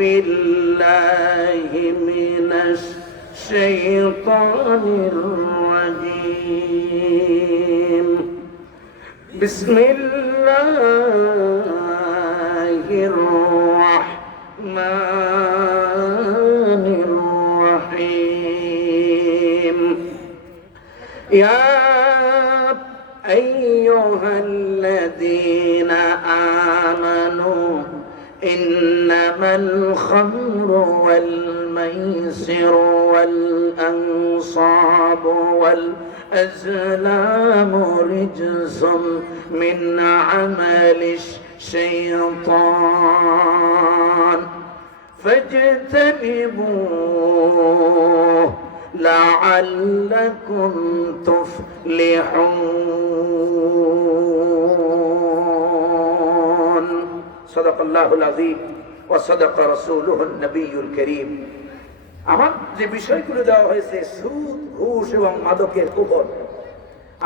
بالله من الشيطان الرجيم بسم الله الرحمن الرحيم يا أيها الذين آمنوا إنما الخمر والميسر والأنصاب والأزلام رجس من عمل الشيطان فاجتنبوه لعلكم تفلحون صدق الله العظيم وصدق رسوله النبي الكريم আমার যে বিষয়গুলো দেওয়া হয়েছে সুদ ঘুষ এবং মাদকের কুফর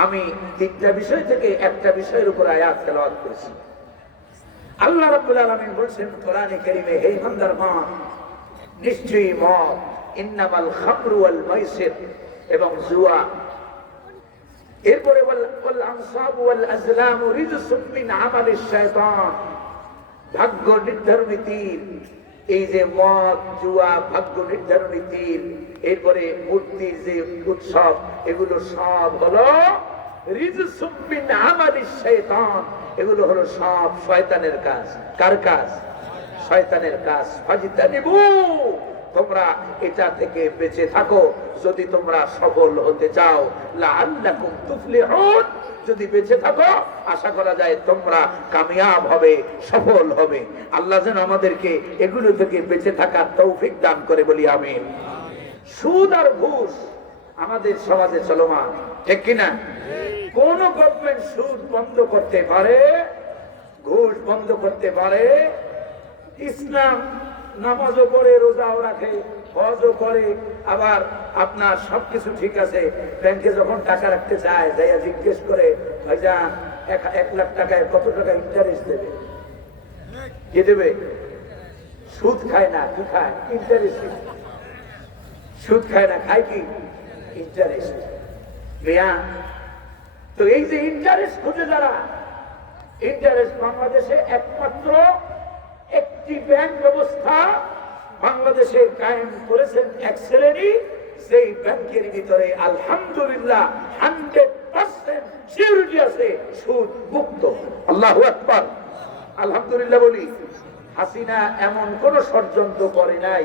আমি তিনটা বিষয় থেকে একটা বিষয়ের উপর আয়াত তেলাওয়াত করেছি আল্লাহ রাব্বুল আলামিন বলেছেন কোরআনে কারীমে হে ইমানদারগণ নিশ্চয়ই মদ ইন্নামাল খামরু ওয়াল মাইসির এবং জুয়া এরপরে ওয়াল আনসাব ওয়াল আজলাম রিজসুম মিন আমালিশ শায়তান ভাগ্য নির্ধারণী তীর এই যে মদ জুয়া ভাগ্য নির্ধারণী তীর এরপরে মূর্তির যে উৎসব এগুলো সব হলো রিজসুম মিন আমালিশ শায়তান এগুলো হলো সব শয়তানের কাজ কার কাজ শয়তানের কাজ ফাজিতানিবু তোমরা এটা থেকে বেঁচে থাকো যদি তোমরা সফল হতে চাও লাআল্লাকুম তুফলিহুন যদি বেঁচে থাকো আশা করা যায় তোমরা কামিয়াব হবে সফল হবে আল্লাহ যেন আমাদেরকে এগুলো থেকে বেঁচে থাকার তৌফিক দান করে বলি আমিন সুদ আর ঘুষ আমাদের সমাজে চলমান ঠিক কিনা কোন গভর্নমেন্ট সুদ বন্ধ করতে পারে ঘুষ বন্ধ করতে পারে ইসলাম নামাজও পড়ে রোজাও রাখে হজও করে আবার আপনার সবকিছু ঠিক আছে ব্যাংকে যখন টাকা রাখতে চায় যাইয়া জিজ্ঞেস করে ভাইজান 1 লাখ টাকায় কত টাকা ইন্টারেস্ট দেবে কে দেবে সুদ খায় না কি খায় ইন্টারেস্ট সুদ খায় না খায় কি ইন্টারেস্ট তো এই যে ইন্টারেস্ট খুঁজে যারা ইন্টারেস্ট বাংলাদেশে একমাত্র একটি ব্যাংক ব্যবস্থা বাংলাদেশে কায়েম করেছেন এক শ্রেণী সেই ব্যাংকের ভিতরে আলহামদুলিল্লাহ 100% সিকিউরিটি আছে সুদ মুক্ত আল্লাহু আকবার আলহামদুলিল্লাহ বলি হাসিনা এমন কোন ষড়যন্ত্র করে নাই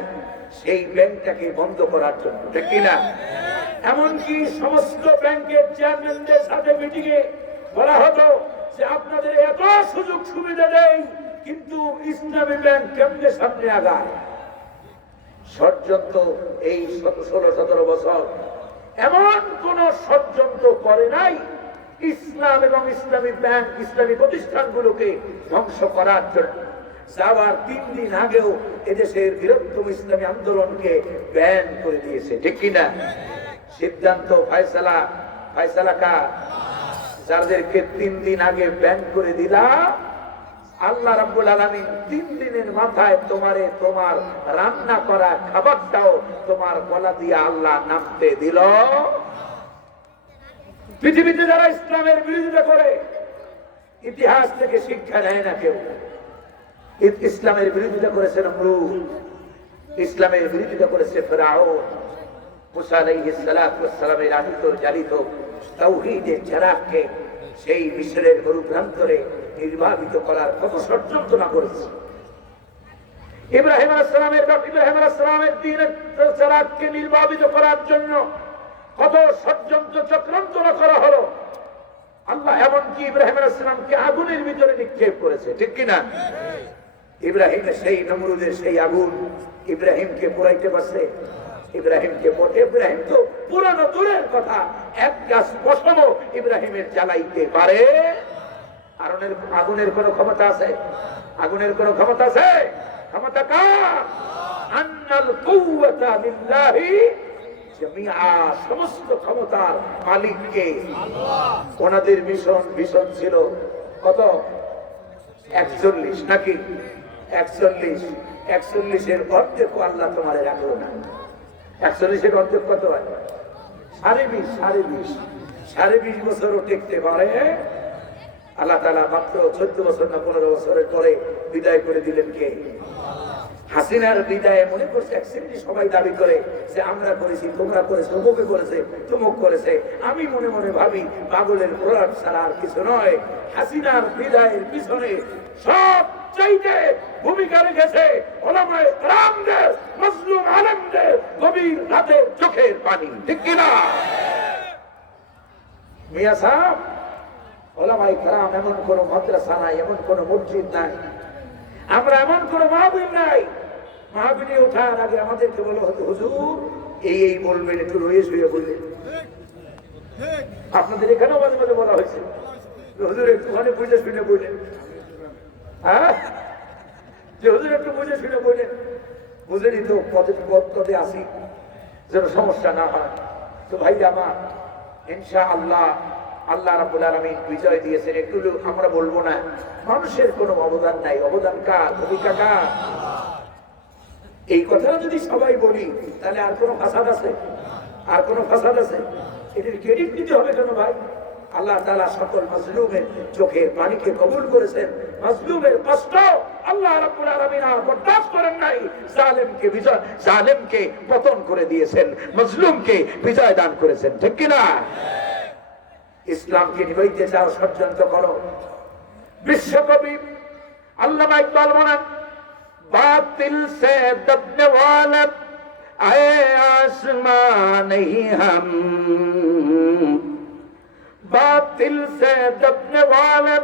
সেই ব্যাংকটাকে বন্ধ করার জন্য ঠিক কিনা এমনকি সমস্ত ব্যাংকের চেয়ারম্যানদের সাথে মিটিংয়ে বলা হতো যে আপনাদের এত সুযোগ সুবিধা দেয় কিন্তু ইসলামী ব্যাংক কেমনে সামনে আগায় ষড়যন্ত্র এই 16-17 বছর এমন কোন ষড়যন্ত্র করে নাই ইসলাম এবং ইসলামী ব্যাংক ইসলামী প্রতিষ্ঠানগুলোকে ধ্বংস করার জন্য যাওয়ার 3 দিন আগেও এদেশের বৃহত্তম ইসলামী আন্দোলনকে ব্যান করে দিয়েছে ঠিক কিনা সিদ্ধান্ত ফয়সালা কার যাদেরকে 3 দিন আগে ব্যান করে দিলাম আল্লাহ রাব্বুল আলামিন 3 দিনের মাথায় তোমার রান্না করা খাবারটাও তোমার গলা দিয়ে আল্লাহ নামতে দিল পৃথিবীতে যারা ইসলামের বিরোধিতা করে ইতিহাস থেকে শিক্ষা নেয় না কেউ ইসলামের বিরোধিতা করেছে নমরুদ ইসলামের বিরোধিতা করেছে ফিরআউন মুসা আলাইহিস সালাতু ওয়াস সালামের আদিত জালিত তাওহীদের চিরাগকে সেই মিশরের গরুগ্রান্তরে নির্বাপিত করার কত ষড়যন্ত্র না করেছে ইব্রাহিম আলাইহিস সালামের দ্বীনের চিরাগকে নির্বাপিত করার জন্য কত ষড়যন্ত্র চক্রান্ত করা হলো আল্লাহ এমনকি ইব্রাহিম আলাইহিস সালামকে আগুনের ভিতরে নিক্ষেপ করেছে ঠিক কিনা ইব্রাহিমের সেই নমরুদের সেই আগুন ইব্রাহিমকে পোড়াইতে পারছে ইব্রাহিমকে ইব্রাহিম তো পুরানো দূরের কথা এক গাছ পশমও ইব্রাহিমের জ্বালাইতে পারে আর আগুনের কোন ক্ষমতা আছে আগুনের কোন ক্ষমতা আছে ক্ষমতা কার আন্নাল কুওয়াতা লিল্লাহি জামিআ সমস্ত ক্ষমতার মালিক কে আল্লাহ ওনাদের ভীষণ ছিল কত 41 নাকি 41, 41-এর অর্ধেক আল্লাহ তোমারে রাখলো না। 41-এর অর্ধেক কত হয়? 20.5 20.5 বছরও টিকতে পারে। আল্লাহ তাআলা মাত্র 14 বছর না 15 বছরের পরে বিদায় করে দিলেন কে? হাসিনার বিদায়ে মনে করছে এক শ্রেণী সবাই দাবি করে যে আমরা করেছি, তোমরা করেছো, অমুকে করেছে, তমুক করেছে। আমি মনে মনে ভাবি পাগলের প্রলাপ ছাড়া আর কিছু নয়। হাসিনার বিদায়ের পিছনে সব চাইতে ভূমিকা রেখেছে ওলামায়ে কেরামদের, মজলুম আলেমদের গভীর রাতের চোখের পানি, ঠিক কিনা? মিয়া সাহেব, ওলামায়ে কেরাম এমন কোন মাদ্রাসা নাই, এমন কোন মসজিদ নাই, আমরা এমন কোন মাহফিল নাই। মাহফিলে ওঠার আগে আমাদেরকে বলা হতো হুজুর এই বলবেন, একটু রয়ে শুয়ে বললেন। আপনাদের এখানেও মাঝে মাঝে বলা হয়েছে হুজুর একটুখানি বুঝে শুনে বললেন। হ্যাঁ, যে হুজুর একটু বুঝে শুনে বললেন, বুঝে নিত পদে আসি যেন সমস্যা না হয়। তো ভাই আমার ইনশাআল্লাহ আল্লাহ রাব্বুল আলামিন বিজয় দিয়েছেন। একটু আমরা বলবো না মানুষের কোনো অবদান নাই, অবদান কার? ভূমিকা কার? এই কথাটা যদি সবাই বলি তাহলে আর কোনো ফাসাদ আছে? আর কোনো ফাসাদ আছে? এটির ক্রেডিট দিতে হবে কেন ভাই? আল্লাহ তাআলা সকল মাজলুমের চোখের পানিকে কবুল করেছেন। মাজলুমের কষ্ট আল্লাহ রাব্বুল আলামিন আর বরদাস্ত করেন নাই। জালেমকে পতন করে দিয়েছেন, মাজলুমকে বিজয় দান করেছেন, ঠিক কি না? ইসলামকে নিবাইতে চাও, ষড়যন্ত্র করো। বিশ্বকবি আল্লামা ইকবাল বলেন, বাতিল সে দবনে ওয়ালা আয়ে আসমান नहीं हम, बातिल से दबने वाले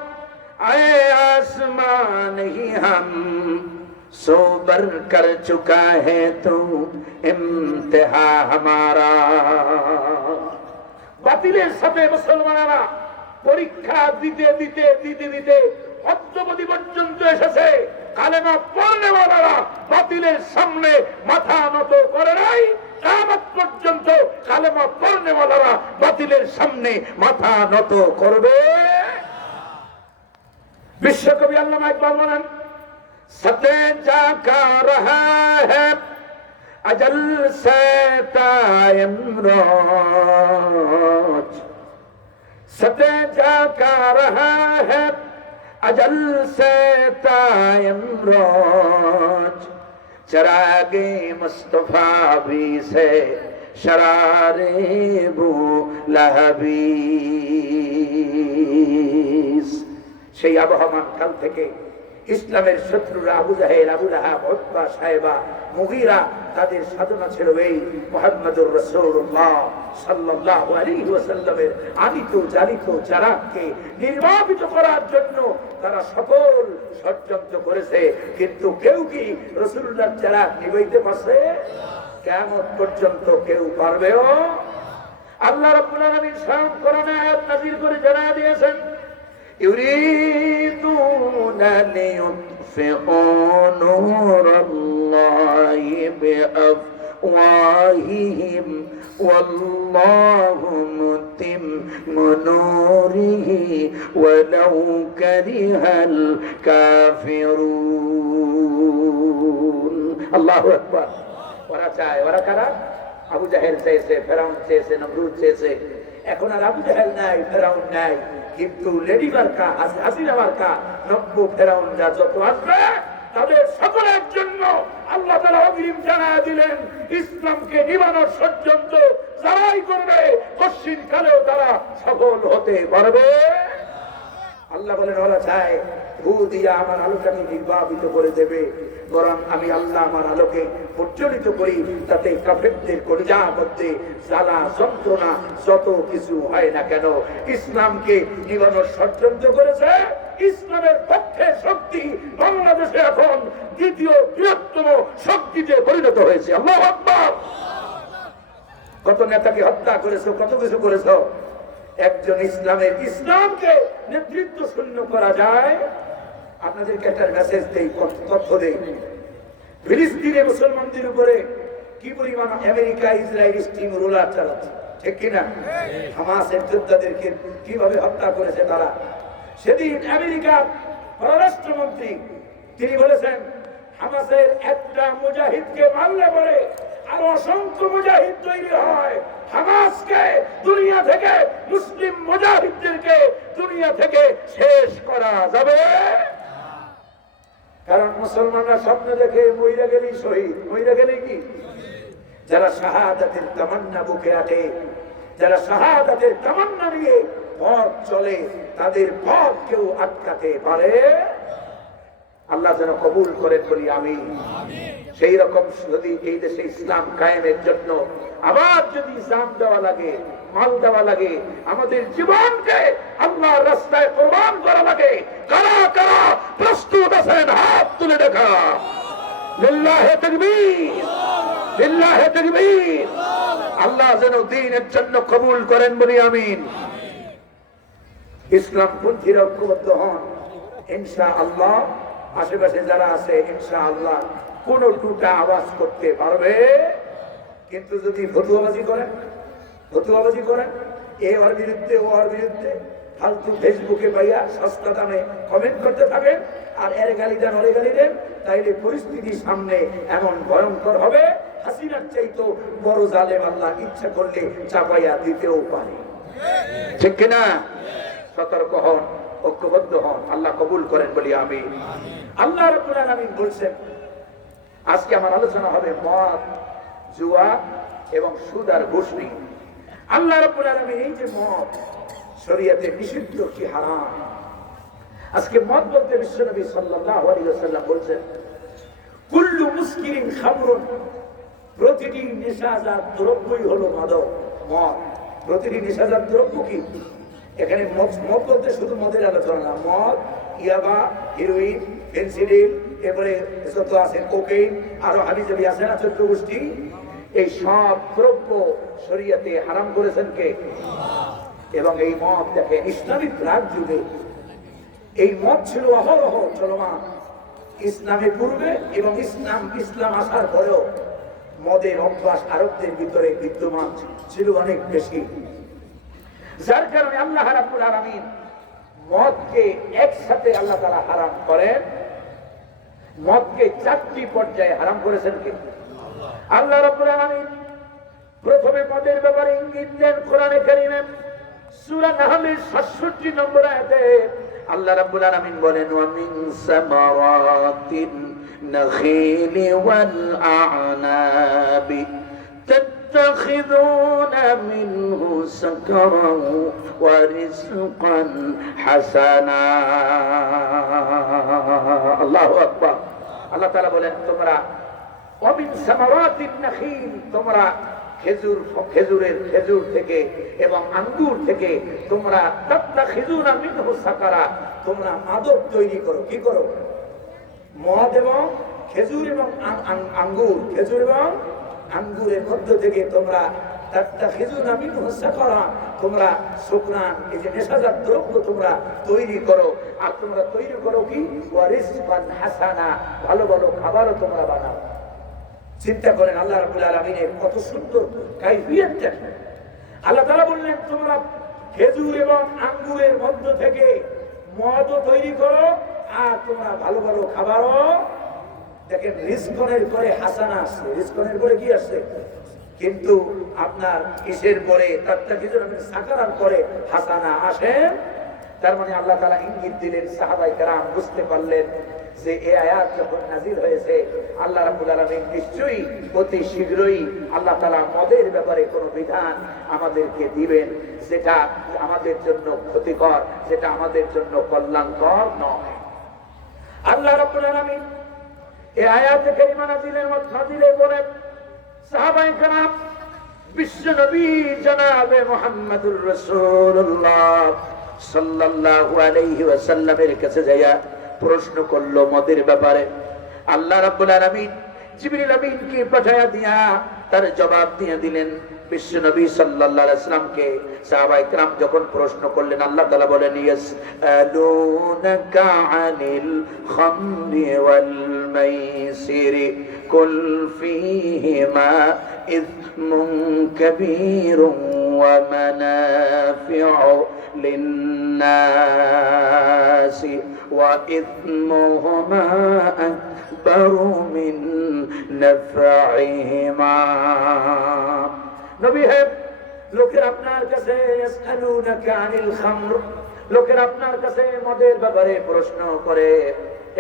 आए आसमान नहीं हम, सोबर कर चुका है तू इम्तिहा हमारा। বাতিলের সাথে মুসলমানেরা পরীক্ষা দিতে দিতে দিতে দিতে অদ্যবধি পর্যন্ত এসেছে। কালেমা পড়নেওয়ালারা বাতিলের সামনে মাথা নত করে নাই। কিয়ামত পর্যন্ত কালেমা পড়নেওয়ালারা বাতিলের সামনে মাথা নত করবে। বিশ্বকবি আল্লামা ইকবাল বলেন, সতে জাকা রহা হ্যায় अजल से तायमरोज, सते जाका रहा है अजल से तायमरोज, चरागे मुस्तफा भी से शरारे बू लहबीस। সেই আবহমান কাল থেকে ইসলামের শত্রুরা আবু জাহেল, আবু লাহাব, উতবা, সাইবা, মুগীরা, তাদের সাধনা ছিল এই মুহাম্মদুর রাসূলুল্লাহ সাল্লাল্লাহু আলাইহি ওয়াসাল্লামের আনিত জালিত চারাককে নির্বাপিত করার জন্য তারা সকল ষড়যন্ত্র করেছে। কিন্তু কেউ কি রাসূলুল্লাহর চারাক নিভাইতে পারছে? কিয়ামত পর্যন্ত কেউ পারবেও? আল্লাহ রাব্বুল আলামিন স্বয়ং কোরআনে আয়াত নাযিল করে জানায় দিয়েছেন, يريدون ليطفئوا نور الله بأفواههم والله متم نوره ولو كره الكافرون। الله أكبر। ওরা চায়, ওরা কারা? আবু জাহেল চেয়েছে, ফেরাউন চেয়েছে, নমরুদ চেয়েছে। এখন আর আবু জাহেল নাই, ফেরাউন নাই, কিন্তু লেডি মার্কা, হাসিনা মার্কা, নব্য ফেরাউনরা যত আসবে তাদের সকলের জন্য আল্লাহ তাআলা অগ্রিম জানায় দিলেন, ইসলামকে নিবানোর ষড়যন্ত্র যারাই করবে পশ্চিম কালেও তারা সফল হতে পারবে। আল্লাহ বলেন, ওরা চায় ভূ দিয়া আমার আলোটাকে নির্বাপিত করে দেবে, বরং আমি আল্লাহ আমার আলোকে প্রজ্বলিত করি, তাতে কাফেরদের কলিজার মধ্যে জ্বালা যন্ত্রণা যত কিছু হয় না কেন ইসলামকে নিবানোর ষড়যন্ত্র করেছে। ইসলামের পক্ষে শক্তি বাংলাদেশে এখন দ্বিতীয় বৃহত্তম শক্তিতে পরিণত হয়েছে। আল্লাহু আকবার। কত নেতাকে হত্যা করেছো, কত কিছু করেছো, একজন ইসলামকে নেতৃত্ব শূন্য করা যায়? আপনাদেরকে একটা মেসেজ দেই, তথ্য দেই। ফিলিস্তিনে মুসলমানদের উপরে কি পরিমাণ আমেরিকা, ইসরায়েল স্টিম রোলার চালাচ্ছে, ঠিক কিনা? হামাসের যোদ্ধাদেরকে কিভাবে হত্যা করেছে তারা। সেদিন আমেরিকার পররাষ্ট্রমন্ত্রী তিনি বলেছেন, হামাসের একটা মুজাহিদকে মারলে পরে আর অসংখ্য মুজাহিদ তৈরি হয়। হামাসকে দুনিয়া থেকে, মুসলিম মুজাহিদদেরকে দুনিয়া থেকে শেষ করা যাবে, কারণ মুসলমানরা স্বপ্ন দেখে মইরা গেলেই শহীদ, মইরা গেলেই কি। যারা শাহাদাতের তামান্না বুকে রাখে, যারা শাহাদাতের তামান্না নিয়ে পথ চলে, তাদের পথ কেউ আটকাতে পারে। আল্লাহ যেন কবুল করেন বলি আমি। সেই রকম যদি এই দেশে ইসলাম কায়েমের জন্য আবার যদি জান দেওয়া লাগে, মাল দেওয়া লাগে, আমাদের জীবনকে আল্লাহর রাস্তায় কোরবান করা লাগে, কারা কারা প্রস্তুত আছেন হাত তুলে দেখা। লিল্লাহি তাকবীর, লিল্লাহি তাকবীর। আল্লাহ যেন দ্বীনের জন্য কবুল করেন বলি আমিন। ইসলাম পন্থীরা ঐক্যবদ্ধ হন ইনশাআল্লাহ। আশেপাশে যারা আছে ইনশাআল্লাহ কোন টুটা আওয়াজ করতে পারবে, কিন্তু যদি ফতুয়াবাজি করেন, ফতুয়াবাজি করেন এ ওর বিরুদ্ধে ও ওর বিরুদ্ধে, ফালতু ফেসবুকে পাইয়া সস্তা দামে কমেন্ট করতে থাকেন আর এর গালি দেন ওরে গালি দেন, তাইলে পরিস্থিতি সামনে এমন ভয়ঙ্কর হবে, হাসিনার চাইতো বড় জালেম আল্লাহ ইচ্ছা করলে চাপাইয়া দিতেও পারে। ঠিক কিনা? সতর্ক হন, ঐক্যবদ্ধ হন। আল্লাহ কবুল করেন বলি আমি। আল্লাহ রাব্বুল আলামিন বলছেন, আজকে আমার আলোচনা হবে মদ, জুয়া এবং সুদ আর ঘুষ নিয়ে। আল্লাহ রাব্বুল আলামিন এই যে মদ শরীয়তে নিষিদ্ধ কি হারাম, আজকে মদ বলতে বিশ্বনবী সাল্লাল্লাহু আলাইহি ওয়াসাল্লাম বলছেন, কুল্লু মুসকিরিন খামরুন, প্রতিটি নেশাজাত দ্রব্যই হলো মাদক, মদ। প্রতিটি নেশাজাত দ্রব্য কি? এখানে মদ বলতে শুধু মদের আলোচনা না, মদ, ইয়াবা, হিরোইন, ফেন্সিডিল, এরপরে যত আছে কোকেইন, আরো হাবিজাবি আছে না 14 গোষ্ঠী, এই সব দ্রব্য শরীয়তে হারাম করেছেন কে? এবং এই মদ দেখেন ইসলামী প্রাক যুগে এই মদ ছিল অহরহ চলমান। ইসলামের পূর্বে এবং ইসলাম আসার পরেও মদের অভ্যাস আরবদের ভিতরে বিদ্যমান ছিল অনেক বেশি, যার কারণে আল্লাহ রাব্বুল আলামিন মদকে একসাথে আল্লাহ তাআলা হারাম করেন। মদকে 4টি পর্যায়ে হারাম করেছেন কে? আল্লাহ রাব্বুল আলামিন প্রথমে মদের ব্যাপারে ইঙ্গিত দেন কোরআনে কারীমে সূরা নাহলের 67 নম্বর আয়াতে। আল্লাহ রাব্বুল আলামিন বলেন, ওয়া মিন সামারাতিন নাখিলি ওয়াল আ'নাবি تتخذون منه سكرا ورزقا حسنا। আল্লাহু আকবার। আল্লাহ তাআলা বলেন, তোমরা ওয়ামিন সামারাতিন নাখিল, তোমরা খেজুর থেকে এবং আঙ্গুর থেকে তোমরা তাত্তাখিযুনা মিনহু সাকারা, তোমরা মাদক তৈরি করো। কি করো? মদ এবং খেজুর এবং আঙ্গুর, খেজুর এবং আঙ্গুরের মধ্য থেকে তোমরা তাত্তাখিযুনা মিনহু সাকারা, তোমরা সুকরান, এই যে নেশাজাত দ্রব্য তোমরা তৈরি করো। আর তোমরা তৈরি করো কি? ওয়া রিজকান হাসানা, ভালো ভালো খাবারও তোমরা বানাও। চিন্তা করেন আল্লাহ রাব্বুল আলামিনের কত সুন্দর কাইফিয়ত দেখেন। আল্লাহ তাআলা বললেন, তোমরা খেজুর এবং আঙ্গুরের মধ্য থেকে মদও তৈরি করো আর তোমরা ভালো ভালো খাবারও। দেখেন রিজকানের পরে হাসানা আসছে, রিজকানের পরে কি আসছে? কিন্তু আপনার কিসের পরে তাত্তাখিযুনা মিন সাকারার পরে হাসানা আসে। তার মানে আল্লাহ তাআলা ইঙ্গিত দিলেন, সাহাবায়ে কেরাম বুঝতে পারলেন যে এই আয়াত যখন নাযিল হয়েছে আল্লাহ রাব্বুল আলামিন নিশ্চয়ই অতি শীঘ্রই আল্লাহ তাআলা মদের ব্যাপারে কোনো বিধান আমাদেরকে দিবেন যেটা আমাদের জন্য ক্ষতিকর, যেটা আমাদের জন্য কল্যাণকর নয়। আল্লাহ রাব্বুল আলামিন এই আয়াতে কারিমা নাযিলে বলেন, সাহাবায়ে কেরাম বিশ্ব নবী জনাবে মুহাম্মদুর রাসূলুল্লাহ সাল্লাল্লাহু আলাইহি ওয়াসাল্লামের কাছে যাইয়া প্রশ্ন করলো মদের ব্যাপারে। আল্লাহ রাব্বুল আলামিন জিবরিল আমিনকে পাঠায়া দিয়া তার জবাব দিয়ে দিলেন বিশ্ব নবী সাল্লাল্লাহু আলাইহি ওয়াসাল্লামকে। সাহাবায়ে কেরাম যখন প্রশ্ন করলেন, আল্লাহ তাআলা বলেন, ইয়াসআলুনাকা আনিল খামরি ওয়াল মাইসিরি কুল ফীহিমা ইসমুন কাবীরুন ওয়া মানাফিউ লিন-নাসি ওয়া ইসমুহুমা আকবারু মিন নাফঈহিমা। নবী হে, লোকের আপনার কাছে ইয়াসআলুনাকা আনিল খামর, লোকের আপনার কাছে মদের ব্যাপারে প্রশ্ন করে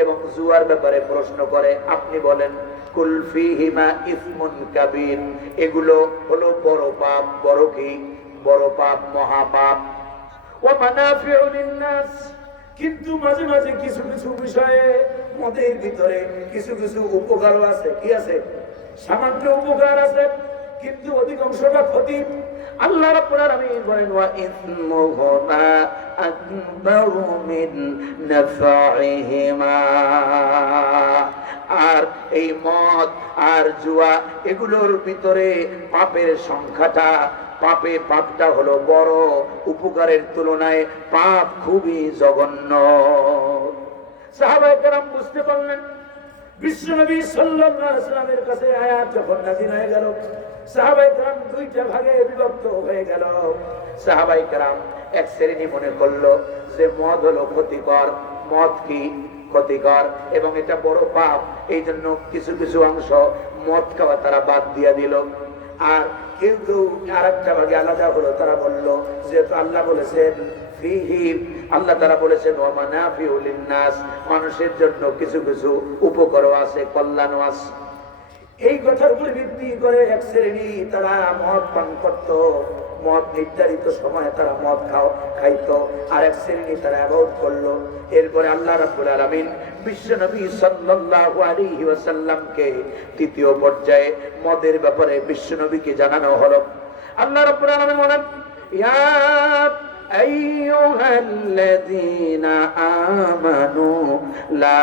এবং জুয়ার ব্যাপারে প্রশ্ন করে, আপনি বলেন কুল ফীহিমা ইসমুন কাবীর, এগুলো হলো বড় পাপ। বড় কি? বড় পাপ, মহাপাপ। ওয়া মানাফিউ লিন-নাস, কিন্তু মাঝে মাঝে কিছু কিছু বিষয়ে মদের ভিতরে কিছু কিছু উপকারও আছে। কি আছে? সামান্য উপকার আছে, কিন্তু অধিকাংশটা ক্ষতি। আল্লাহ রাব্বুল আলামিন বলেন ওয়া ইসমুহুমা আকবারু মিন নাফঈহিমা। আর এই মদ আর জুয়া এগুলোর ভিতরে পাপের সংখ্যাটা, পাপটা হলো বড়, উপকারের তুলনায় পাপ খুবই জঘন্য। সাহাবায়ে কেরাম বুঝতে পারলেন। বিশ্বনবী সাল্লাল্লাহু আলাইহি ওয়াসাল্লামের কাছে আয়াত যখন নাযিল হয়ে গেল, সাহাবায়ে কেরাম দুইটা ভাগে বিভক্ত হয়ে গেল। সাহাবায়ে কেরাম এক শ্রেণী মনে করলো যে মদ হলো ক্ষতিকর, মদ কি? ক্ষতিকর, এবং এটা বড় পাপ। এই জন্য কিছু কিছু অংশ মদ খাওয়া তারা বাদ দিয়ে দিল। আর কেউ কেউ আরেকটা ভাগে আলাদা হলো, তারা বলল যে আল্লাহ বলেছেন ফীহি, আল্লাহ তারা বলেছেন ওয়া মানাফিউ লিন-নাস, মানুষের জন্য কিছু কিছু উপকারও আছে, কল্যাণও আছে। এই কথার উপর ভিত্তি করে এক শ্রেণী তারা মদ পান করত, মদ নির্ধারিত সময়ে তারা মদ খাইতো, আর এক শ্রেণী তারা অ্যাভয়েড করলো। এরপরে আল্লাহ রাব্বুল আলামিন বিশ্বনবী সাল্লাল্লাহু আলাইহি ওয়াসাল্লামকে তৃতীয় পর্যায়ে মদের ব্যাপারে বিশ্বনবীকে জানানো হলো। আল্লাহ রাব্বুল আলামিন বলেন ইয়া আইয়ুহাল্লাযীনা আমানু লা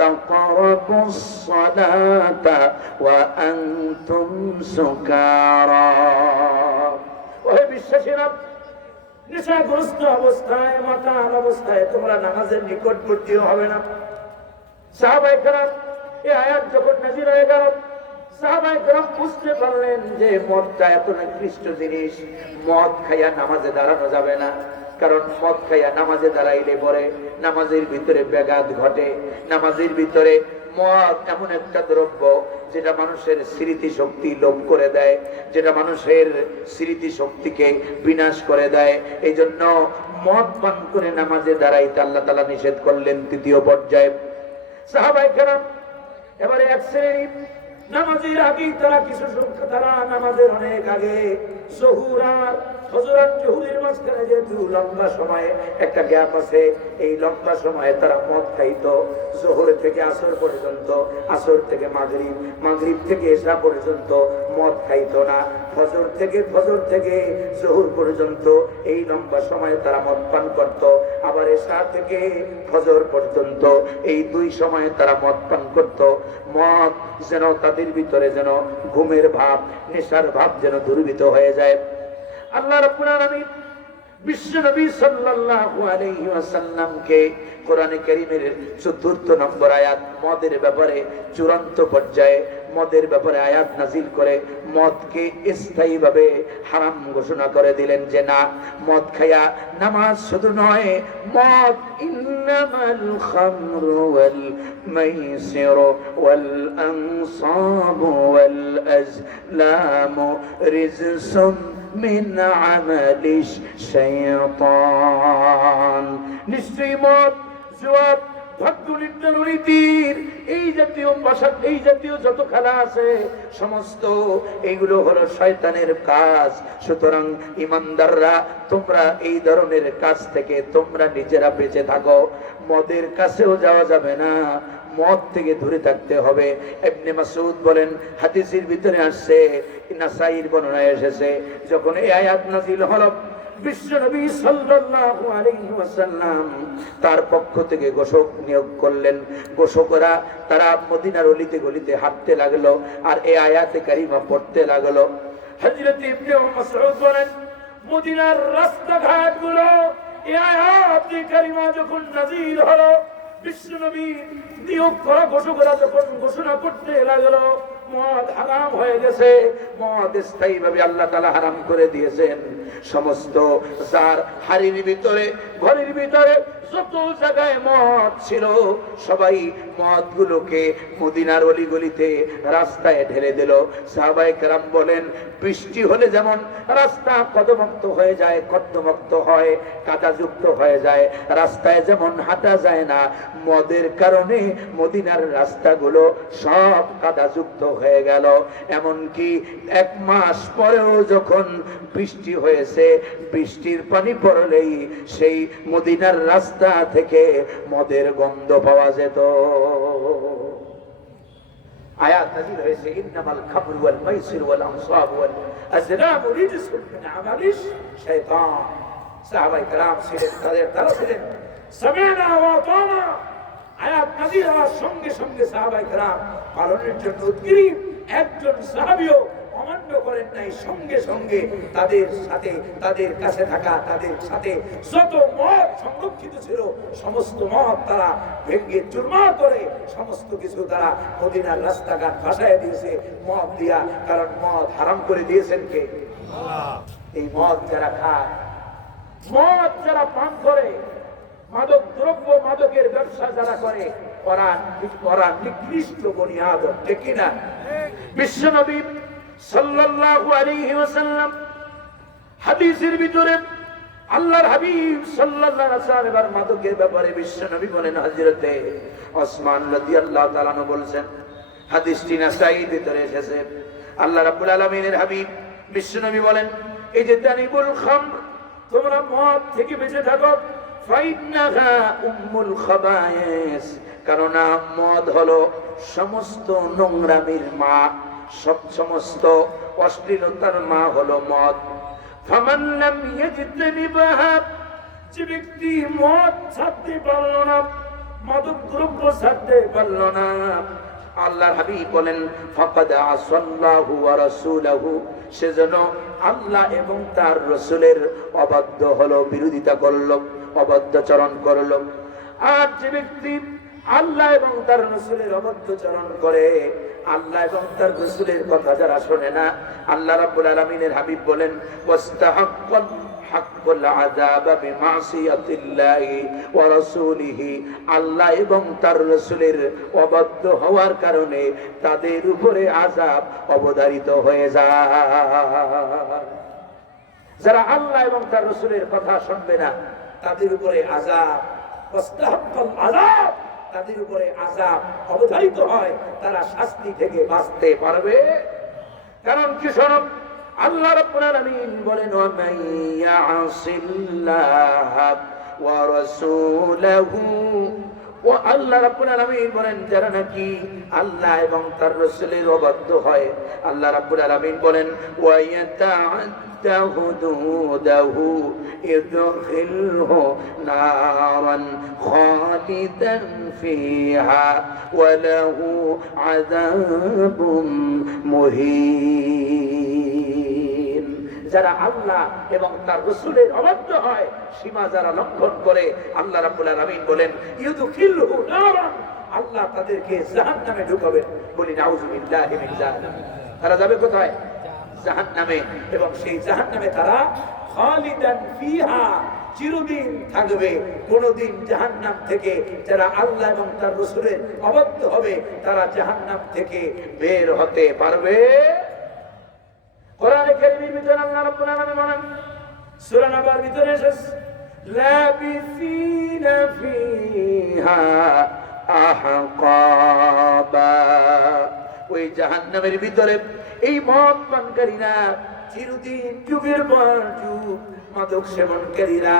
তাকরাবুস সালাতা ওয়া আনতুম সুকারা। ওহে বিশ্বাসীরা, নেশাগ্রস্ত অবস্থায়, মাতাল অবস্থায় তোমরা নামাজের নিকটবর্তীও হবে না। সাহাবায়ে কেরাম এই আয়াত যখন নাযিল হয়ে গেল, সাহাবায়ে কেরাম বুঝতে পারলেন যে মদটা এত নিকৃষ্ট জিনিস, মদ খাইয়া নামাজে দাঁড়ানো যাবে না। কারণ মদ খাইয়া নামাজে দাঁড়াইলে পরে নামাজের ভিতরে ব্যাঘাত ঘটে। নামাজের ভিতরে মদ এমন একটা দ্রব্য যেটা মানুষের স্মৃতি শক্তি লোপ করে দেয়, যেটা মানুষের স্মৃতি শক্তিকে বিনাশ করে দেয়। এই জন্য মদ পান করে নামাজে দাঁড়াইতে আল্লাহ তাআলা নিষেধ করলেন তৃতীয় পর্যায়ে। সাহাবায়ে কেরাম এবারে এক শ্রেণী নামাজের আগেই তারা কিছু সংখ্যা, তারা নামাজের অনেক আগে জোহর আর ফজর আর জোহরের মাঝখানে যেহেতু লম্বা সময় একটা গ্যাপ আছে, এই লম্বা সময়ে তারা মদ খাইতো। জোহর থেকে আসর পর্যন্ত, আসর থেকে মাগরিব, মাগরিব থেকে এশা পর্যন্ত মদ খাইতো না। ফজর থেকে জোহর পর্যন্ত এই লম্বা সময়ে তারা মদ পান করত। আবার এশা থেকে ফজর পর্যন্ত এই দুই সময়ে তারা মদ পান করত। মদ যেন তাদের ভিতরে যেন ঘুমের ভাব, নেশার ভাব যেন দূরীভূত হয়ে যায়। আল্লাহ রাব্বুল আলামিন বিশ্বনবী সাল্লাল্লাহু আলাইহি ওয়াসাল্লামকে কোরআনে কারীমের ৪৪ নম্বর আয়াত মদের ব্যাপারে চূড়ান্ত পর্যায়ে মদের ব্যাপারে আয়াত নাজিল করে মদকে স্থায়ীভাবে হারাম ঘোষণা করে দিলেন যে না, মদ খায়া নামাজ শুধু নয়, মদ ইন্নামাল খামরু ওয়াল মাইসিরু ওয়াল আনসাবু ওয়াল আজলামু রিজসুন মিন আমালিশ শাইতান। নিশ্চয়ই মদ, জুয়া, এই জাতীয় যত খেলা আছে সমস্ত এইগুলো হলো শয়তানের কাজ। সুতরাং ইমানদাররা তোমরা এই ধরনের কাজ থেকে তোমরা নিজেরা বেঁচে থাকো। মদের কাছেও যাওয়া যাবে না, মদ থেকে দূরে থাকতে হবে। ইবনে মাসউদ বলেন, হাদিসের ভিতরে আসছে, নাসাঈর বর্ণনায় এসেছে, যখন এই আয়াত নাযিল হলো বিশ্বনবী সাল্লাল্লাহু আলাইহি ওয়াসাল্লাম তার পক্ষ থেকে ঘোষক নিয়োগ করলেন। ঘোষকরা তারা মদিনার অলিতে গলিতে হাঁটতে লাগলো আর এই আয়াতে কারিমা পড়তে লাগলো। হযরত ইবনে মাসউদ বলেন, মদিনার রাস্তাঘাটগুলো এই আয়াতে কারিমা যখন নাযিল হলো, বিশ্বনবী নিয়োগ করা ঘোষকরা যখন ঘোষণা করতে লাগলো মদ হারাম হয়ে গেছে, মদ স্থায়ীভাবে আল্লাহ তাআলা হারাম করে দিয়েছেন। সমস্ত যার হাড়ির ভিতরে, ঘরের ভিতরে যত জায়গায় মদ ছিল সবাই মদগুলোকে মদিনার অলিগলিতে রাস্তায় ঢেলে দিল। সাহাবায়ে কেরাম বলেন, বৃষ্টি হলে যেমন রাস্তা কদমুক্ত হয়ে যায়, কর্দমুক্ত হয়, কাদাযুক্ত হয়ে যায়, রাস্তায় যেমন হাঁটা যায় না, মদের কারণে মদিনার রাস্তাগুলো সব কাদাযুক্ত হয়ে গেল। এমনকি 1 মাস পরেও যখন বৃষ্টি হয়েছে, বৃষ্টির পানি পড়লেই সেই মদিনার রাস্তা থেকে মদের গন্ধ পাওয়া যেত। আয়াত নাযিল হয়েছে, ইন্নামাল খামরু ওয়াল মাইসির ওয়াল আনসাব ওয়াল আজলামু রিজসুন মিন আমালিশ শাইতান। সাহাবায়ে কেরাম ছিলেন, তারা ছিলেন সামি'না ওয়া আতানা। আয়াত নাযিল হওয়ার সঙ্গে সঙ্গে সাহাবায়ে কেরাম পালনের জন্য উদ্গ্রীব। একজন সাহাবীও অমান্য করেন নাই। সঙ্গে সঙ্গে তাদের সাথে, তাদের কাছে থাকা, তাদের সাথে যত মদ সংরক্ষিত ছিল সমস্ত মদ তারা ভেঙে চুরমার করে সমস্ত কিছু তারা মদিনার রাস্তাঘাট ভাসায় দিয়েছে মদ দিয়া। কারণ মদ হারাম করে দিয়েছেন কে? আল্লাহ। এই মদ যারা খায়, মদ যারা পান করে, মাদক দ্রব্য, মাদকের ব্যবসা যারা করে, ওরা নিকৃষ্ট বনি আদম, ঠিক কিনা? বিশ্বনবী সাল্লাল্লাহু আলাইহি ওয়াসাল্লাম হাদিসের ভিতরে আল্লাহর হাবিব সাল্লাল্লাহু আলাইহি ওয়াসাল্লাম এবার মাদকের ব্যাপারে বিশ্বনবী বলেন, হযরতে ওসমান রাদিয়াল্লাহু তাআলা আনহু বলেছেন, হাদিসটি নাসাঈর ভিতরে এসেছে। আল্লাহ রাব্বুল আলামিনের হাবিব বিশ্বনবী বলেন, এই যে তানিবুল খামর, তোমরা মদ থেকে বেঁচে থাকো, ফাইন্নাহা উম্মুল খাবায়েস, কারণ মদ হলো সমস্ত নোংরামির মা, সমস্ত অশ্লীলতার মা হলো মদ। ফামান লাম ইয়াজতানিবহা, যে ব্যক্তি মদ ছাড়তে পারল না, মাদক দ্রব্য ছাড়তে পারল না, আল্লাহর হাবিব বলেন, ফাকাদ আসাল্লাহু ওয়া রাসূলহু, সেজন্য আল্লাহ এবং তার রাসূলের অবাধ্য হলো, বিরোধিতা করলো, অবাধ্যচরণ করলো। আর যে ব্যক্তি আল্লাহ এবং তার রাসূলের অবাধ্যচরণ করে, আল্লাহ এবং তার রাসূলের কথা যারা শোনে না, আল্লাহ রাব্বুল আলামিনের হাবিব বলেন, ওয়াস্তাহাক্কাল হাক্কুল আযাব বিমাসিয়াতিল্লাহি ওয়া রাসূলিহি, আল্লাহ এবং তার রাসূলের অবাধ্য হওয়ার কারণে তাদের উপরে আযাব অবধারিত হয়ে যায়। যারা আল্লাহ এবং তার রাসূলের কথা শুনবে না তাদের উপরে আযাব, ওয়াস্তাহাক্কাল আযাব, তাদের উপরে আযাব অবধারিত হয়, তারা শাস্তি থেকে বাঁচতে পারবে। কারণ কি শোনো, আল্লাহ রাব্বুল আলামিন বলেন, ওয়া মান ইয়াসিল্লাহ ওয়া রাসূলহু, ও আল্লাহ রাব্বুল আলামিন বলেন, যারা নাকি আল্লাহ এবং তার রাসূলের অবাধ্য হয়, আল্লাহ রাব্বুল আলামিন বলেন, ওয়া ইয়াতাআদ্দা হুদুদাহু ইদখিলহু নারান খালিদান ফিহা ওয়া লাহু আযাবুম মুহিন। যারা আল্লাহ এবং তার রাসূলের অবাধ্য হয়, সীমা যারা লঙ্ঘন করে, আল্লাহ রাব্বুল আলামিন বলেন, ইউদখিলহু নারান, আল্লাহ তাদেরকে জাহান্নামে ঢুকাবেন। বলি নাউযুবিল্লাহি মিন জাহান্নাম। তারা যাবে কোথায়? জাহান্নামে। এবং সেই জাহান্নামে তারা খালিদান ফিহা, চিরদিন থাকবে। কোনদিন জাহান্নাম থেকে যারা আল্লাহ এবং তার রাসূলের অবাধ্য হবে, তারা জাহান্নাম থেকে বের হতে পারবে। কোরআনে কারীমের ভিতরে আল্লাহ রাব্বুল আলামিন বলেন, সূরা নাবার ভিতরে এসেছে, লাবিসিনা ফিহা আহকাবা, ওই জাহান্নামের ভিতরে এই মদ পানকারীরা চিরদিন, যুগের পর যুগ, মাদক সেবনকারীরা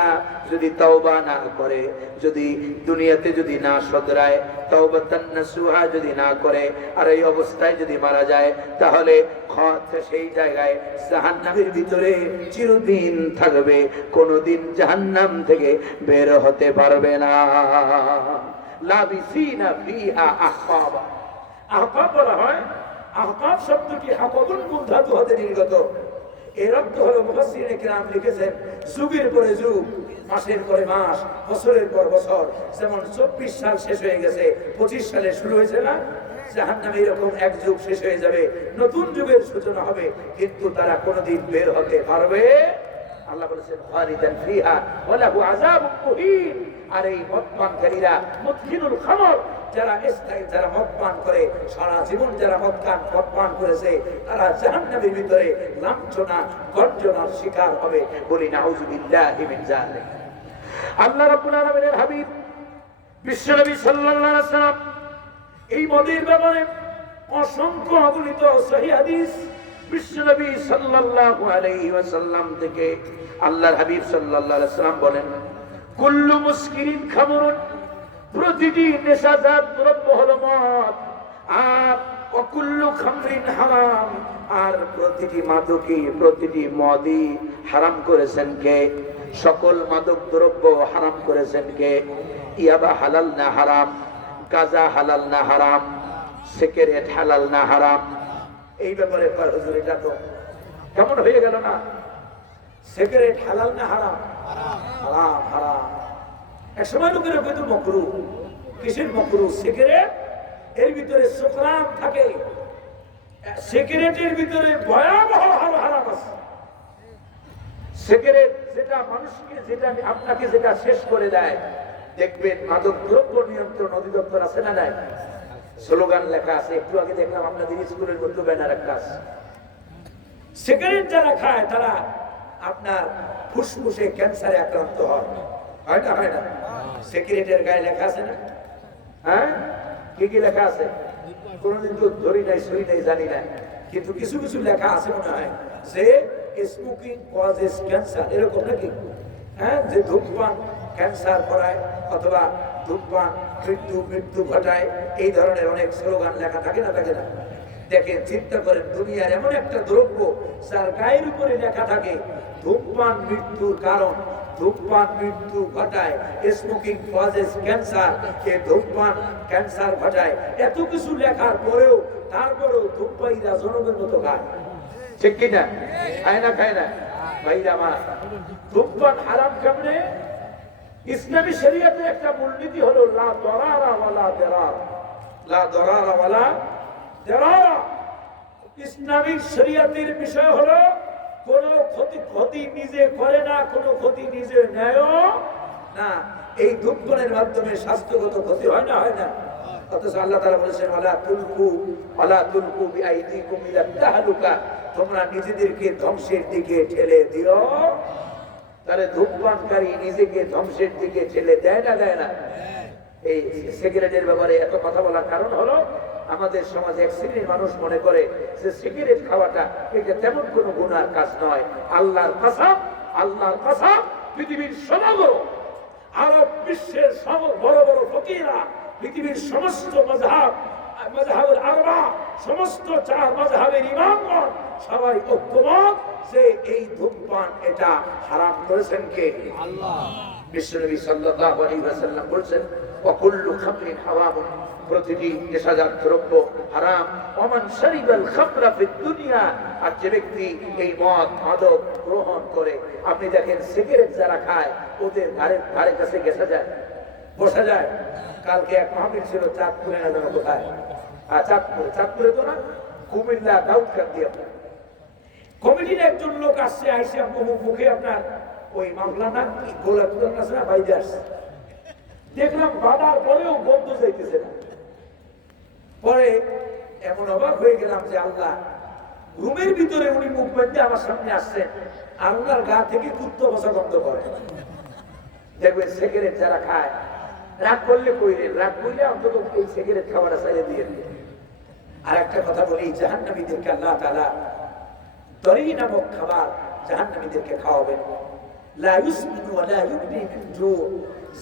যদি তওবা না করে, যদি দুনিয়াতে যদি না শোধরায়, তাওবাতান নাসুহা যদি না করে, আর এই অবস্থায় যদি মারা যায়, তাহলে সেই জায়গায় জাহান্নামের ভিতরে চিরদিন থাকবে, কোনদিন জাহান্নাম থেকে বের হতে পারবে না। লাবিসিনা ফিহা আহকাবা, আহকাব বলা হয়, আহকাব শব্দটি হাকাবুন মূল ধাতু হতে নির্গত। এর অর্থ হলো, মুফাসসিরিনে কেরাম লিখেছেন, যুগের পরে যুগ, মাসের পরে মাস, বছরের পর বছর, যেমন 24 সাল শেষ হয়ে গেছে, 25 সালে শুরু হয়েছে না, জাহান্নামে এরকম এক যুগ শেষ হয়ে যাবে, নতুন যুগের সূচনা হবে, কিন্তু তারা কোনদিন বের হতে পারবে। আল্লাহ বলেছেন, খালিদান ফিহা ওয়া লাহু আযাবুম মুহিন, আর এই মদ পানকারীরা মুদখিনুল খামর, যারা স্থায়ী, যারা মদ পান করে সারা জীবন, যারা মদ পান করেছে, তারা জাহান্নামের ভিতরে লাঞ্ছনা গর্জনার শিকার হবে। বলি নাউযুবিল্লাহি মিন যালিক। আল্লাহ রাব্বুল আলামিনের হাবিব বিশ্বনবী সাল্লাল্লাহু আলাইহি ওয়াসাল্লাম এই মদের ব্যাপারে অসংখ্য অগণিত সহিহ হাদিস বিশ্বনবী সাল্লাল্লাহু আলাইহি ওয়াসাল্লাম থেকে আল্লাহর হাবিব সাল্লাল্লাহু আলাইহি ওয়াসাল্লাম বলেন, কুল্লু মুসকিরিন খামরুন, প্রতিটি নেশাজাত দ্রব্য হলো মদ, আর অকুল্লু খামরিন হারাম, আর প্রতিটি মাদকই, প্রতিটি মদই হারাম করেছেন কে? সকল মাদক দ্রব্য হারাম করেছেন কে? ইয়াবা হালাল না হারাম? গাঁজা হালাল না হারাম? সিগারেট হালাল না হারাম? এই ব্যাপারে হুজুর এটা তো কেমন হয়ে গেল না? সিগারেট হালাল না হারাম? হারাম হারাম। এক সময় লোকেরা কইতো মাকরুহ। কিসের মাকরুহ? সিগারেট এর ভিতরে সুকরান থাকে, সিগারেটের ভিতরে ভয়াবহ হারাম আছে। সিগারেট যেটা মানুষকে, যেটা আপনাকে যেটা শেষ করে দেয়, দেখবেন মাদক দ্রব্য নিয়ন্ত্রণ অধিদপ্তর আছে না নাই? স্লোগান লেখা আছে, একটু আগে দেখলাম আপনাদের স্কুলের মধ্যে ব্যানার একটা আছে। সিগারেট যারা খায় তারা আপনার ফুসফুসে ক্যান্সারে আক্রান্ত হয়, হয় না? হয় না? সিগারেটের গায়ে লেখা আছে না? হ্যাঁ, কি কি লেখা আছে? কোনদিন তো ধরি নাই, সই নাই, জানি না, কিন্তু কিছু কিছু লেখা আছে মনে হয় যে স্মোকিং কজেস ক্যান্সার, এরকম নাকি? হ্যাঁ, যে ধূমপান ক্যান্সার করায়, অথবা ধূমপান মৃত্যু ঘটায়, এই ধরনের অনেক স্লোগান লেখা থাকে না? থাকে না? দেখেন, চিন্তা করেন, দুনিয়ার এমন একটা দ্রব্য যার গায়ের উপরে লেখা থাকে ধূমপান মৃত্যুর কারণ, ধূমপান মৃত্যু ঘটায়, স্মোকিং কজেস ক্যান্সার, কে ধূমপান ক্যান্সার ঘটায়, এত কিছু লেখার পরেও তারপরেও ধূমপায়ীরা জনমের মতো খায়, ঠিক কিনা? খায় না? খায় না? ভাইরা আমার, ধূমপান হারাম কেমনে? ইসলামী শরীয়তে একটা মূলনীতি হলো লা দরারা ওয়ালা দিরার, লা দরারা ওয়ালা দিরার। ইসলামী শরীয়তের বিষয় হলো কোনো ক্ষতি নিজে করে না, কোনো ক্ষতি নিজে নেয় না। এই ধূমপানের মাধ্যমে স্বাস্থ্যগত ক্ষতি হয় না? হয় না? অথচ আল্লাহ তাআলা বলেছেন, ওয়ালা তুলকু বিআইদিকুম ইলা তাহলুকা, তোমরা নিজেদেরকে ধ্বংসের দিকে ঠেলে দিও। তাহলে ধূমপানকারী নিজেকে ধ্বংসের দিকে ঠেলে দেয় না? দেয় না? এই সিগারেটের ব্যাপারে এত কথা বলার কারণ হলো, আমাদের সমাজে এক শ্রেণীর মানুষ মনে করে যে সিগারেট খাওয়াটা এটা তেমন কোনো গুনার কাজ নয়। আল্লাহর কসম, আল্লাহর কসম, পৃথিবীর সমগ্র আরব বিশ্বের বড় বড় ফকিরা, পৃথিবীর সমস্ত মাযহাবুল আরবা, সমস্ত চার মাযহাবের ইমামগণ সবাই ঐক্যমত যে এই ধূমপান এটা হারাম করেছেন কে? আল্লাহ। বিশ্বনবী সাল্লাল্লাহু আলাইহি ওয়াসাল্লাম বলেছেন, ওয়াকুল্লু খামরিন হারাম, প্রতিটি নেশাজাত দ্রব্য হারাম। ওমান শারিবাল খামরা ফিদ দুনিয়া, আর যে ব্যক্তি এই মদ মাদক গ্রহণ করে, আপনি দেখেন সিগারেট যারা খায় ওদের ধারে কাছে গেসা যায়, বসা যায়। কালকে এক মাহফিল ছিল চাঁদপুরে, না জানো কোথায়, চাঁদপুরে তো না, কুমিল্লা দাউদকান্দি দিয়ে কমিটির একজন লোক আসছে, আইসে মুখে আপনার ওই মামলানা গোলাপ আছে না, বাইরে আসছে। দেখলাম বাবার পরেও বন্ধ যাইতেছে না। পরে এমন অবাক হয়ে গেলাম যে আল্লাহ, রুমের ভিতরে উনি মুখ বাঁধতে আমার সামনে আসছেন, আর ওনার গা থেকে কুত্তো বসা বন্ধ করে। দেখবেন সিগারেট যারা খায়, রাগ করলে কইলেন, রাগ করলে অন্তত এই সিগারেট খাওয়াটা চাইলে দিয়ে দিন। আর একটা কথা বলি, জাহান্নামীদেরকে আল্লাহ তাআলা দরি নামক খাবার জাহান্নামীদেরকে খাওয়াবেন। লা ইউসমিনু ওয়া লা ইউগনি মিন জু,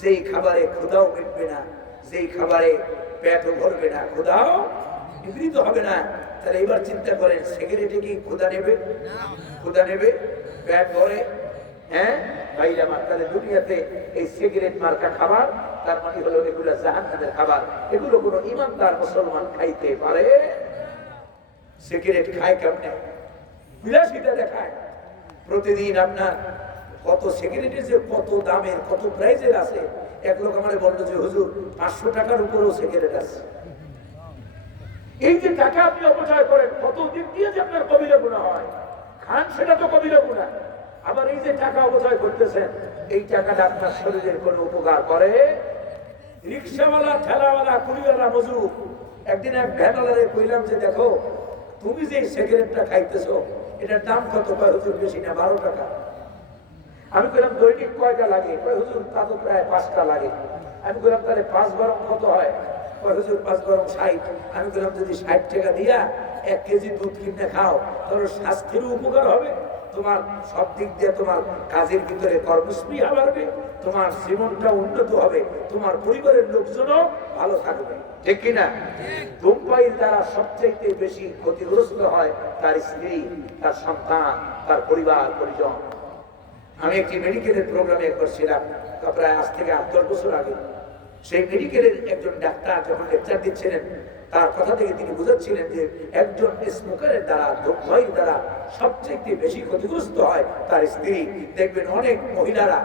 যেই খাবারে ক্ষুধাও মিটবে না, যেই খাবারে পেটও ভরবে না, ক্ষুধাও নিবৃত হবে না। তাহলে এবার চিন্তা করেন, সিগারেটে কি ক্ষুধা নেবে? ক্ষুধা নেবে? পেট ভরে? হ্যাঁ ভাইরা আমার, তাহলে দুনিয়াতে এই সিগারেট মার্কা খাবার, তার মানে হলো এগুলো জাহান্নামের খাবার। এগুলো কোনো ইমানদার মুসলমান খাইতে পারে? সিগারেট খায় কেমনে? বিলাসিতা দেখায়। প্রতিদিন আপনার কত সিগারেটের যে কত দামের, কত প্রাইজের আছে। এক লোক আমারে বললো যে হুজুর 500 টাকার উপরেও সিগারেট আছে। এই যে টাকা আপনি অপচয় করেন, কত দিক দিয়ে যে আপনার কবিরা গুনাহ হয়, খান সেটা তো কবিরা গুনাহ, আবার এই যে টাকা অপচয় করতেছেন, এই টাকাটা আপনার শরীরের কোনো উপকার করে? রিক্সাওয়ালা, ঠেলাওয়ালা, কুলিওয়ালা, মজুর, একদিন এক ভ্যানওয়ালারে কইলাম যে দেখো তুমি যে সিগারেটটা খাইতেছো এটার দাম কত? কয় হুজুর বেশি না, 12 টাকা। আমি কইলাম দৈনিক কয়টা লাগে? কয় হুজুর তা তো প্রায় 5টা লাগে। আমি কইলাম তাহলে 5 বারং কত হয়? কয় হুজুর 5 বারং 60। আমি কইলাম যদি 60 টাকা দিয়া 1 কেজি দুধ কিনে খাও তাহলে স্বাস্থ্যেরও উপকার হবে, তোমার সব দিক দিয়ে তোমার কাজের ভিতরে কর্মস্পৃহা বাড়বে, তোমার জীবনটা উন্নত হবে, তোমার পরিবারের লোকজনও ভালো থাকবে, ঠিক কিনা? ধূমপায়ীর দ্বারা সবচেয়ে বেশি ক্ষতিগ্রস্ত হয় তার স্ত্রী, তার সন্তান, তার পরিবার পরিজন। আমি একটি মেডিকেলের প্রোগ্রামে করছিলাম প্রায় আজ থেকে 8-10 বছর আগে। সেই মেডিকেলের একজন ডাক্তার যখন লেকচার দিচ্ছিলেন, তার কথা থেকে তিনি বুঝাচ্ছিলেন যে একজন স্মোকারের দ্বারা, ধূমপায়ীর দ্বারা সবচেয়ে বেশি ক্ষতিগ্রস্ত হয় তার স্ত্রী। দেখবেন অনেক মহিলারা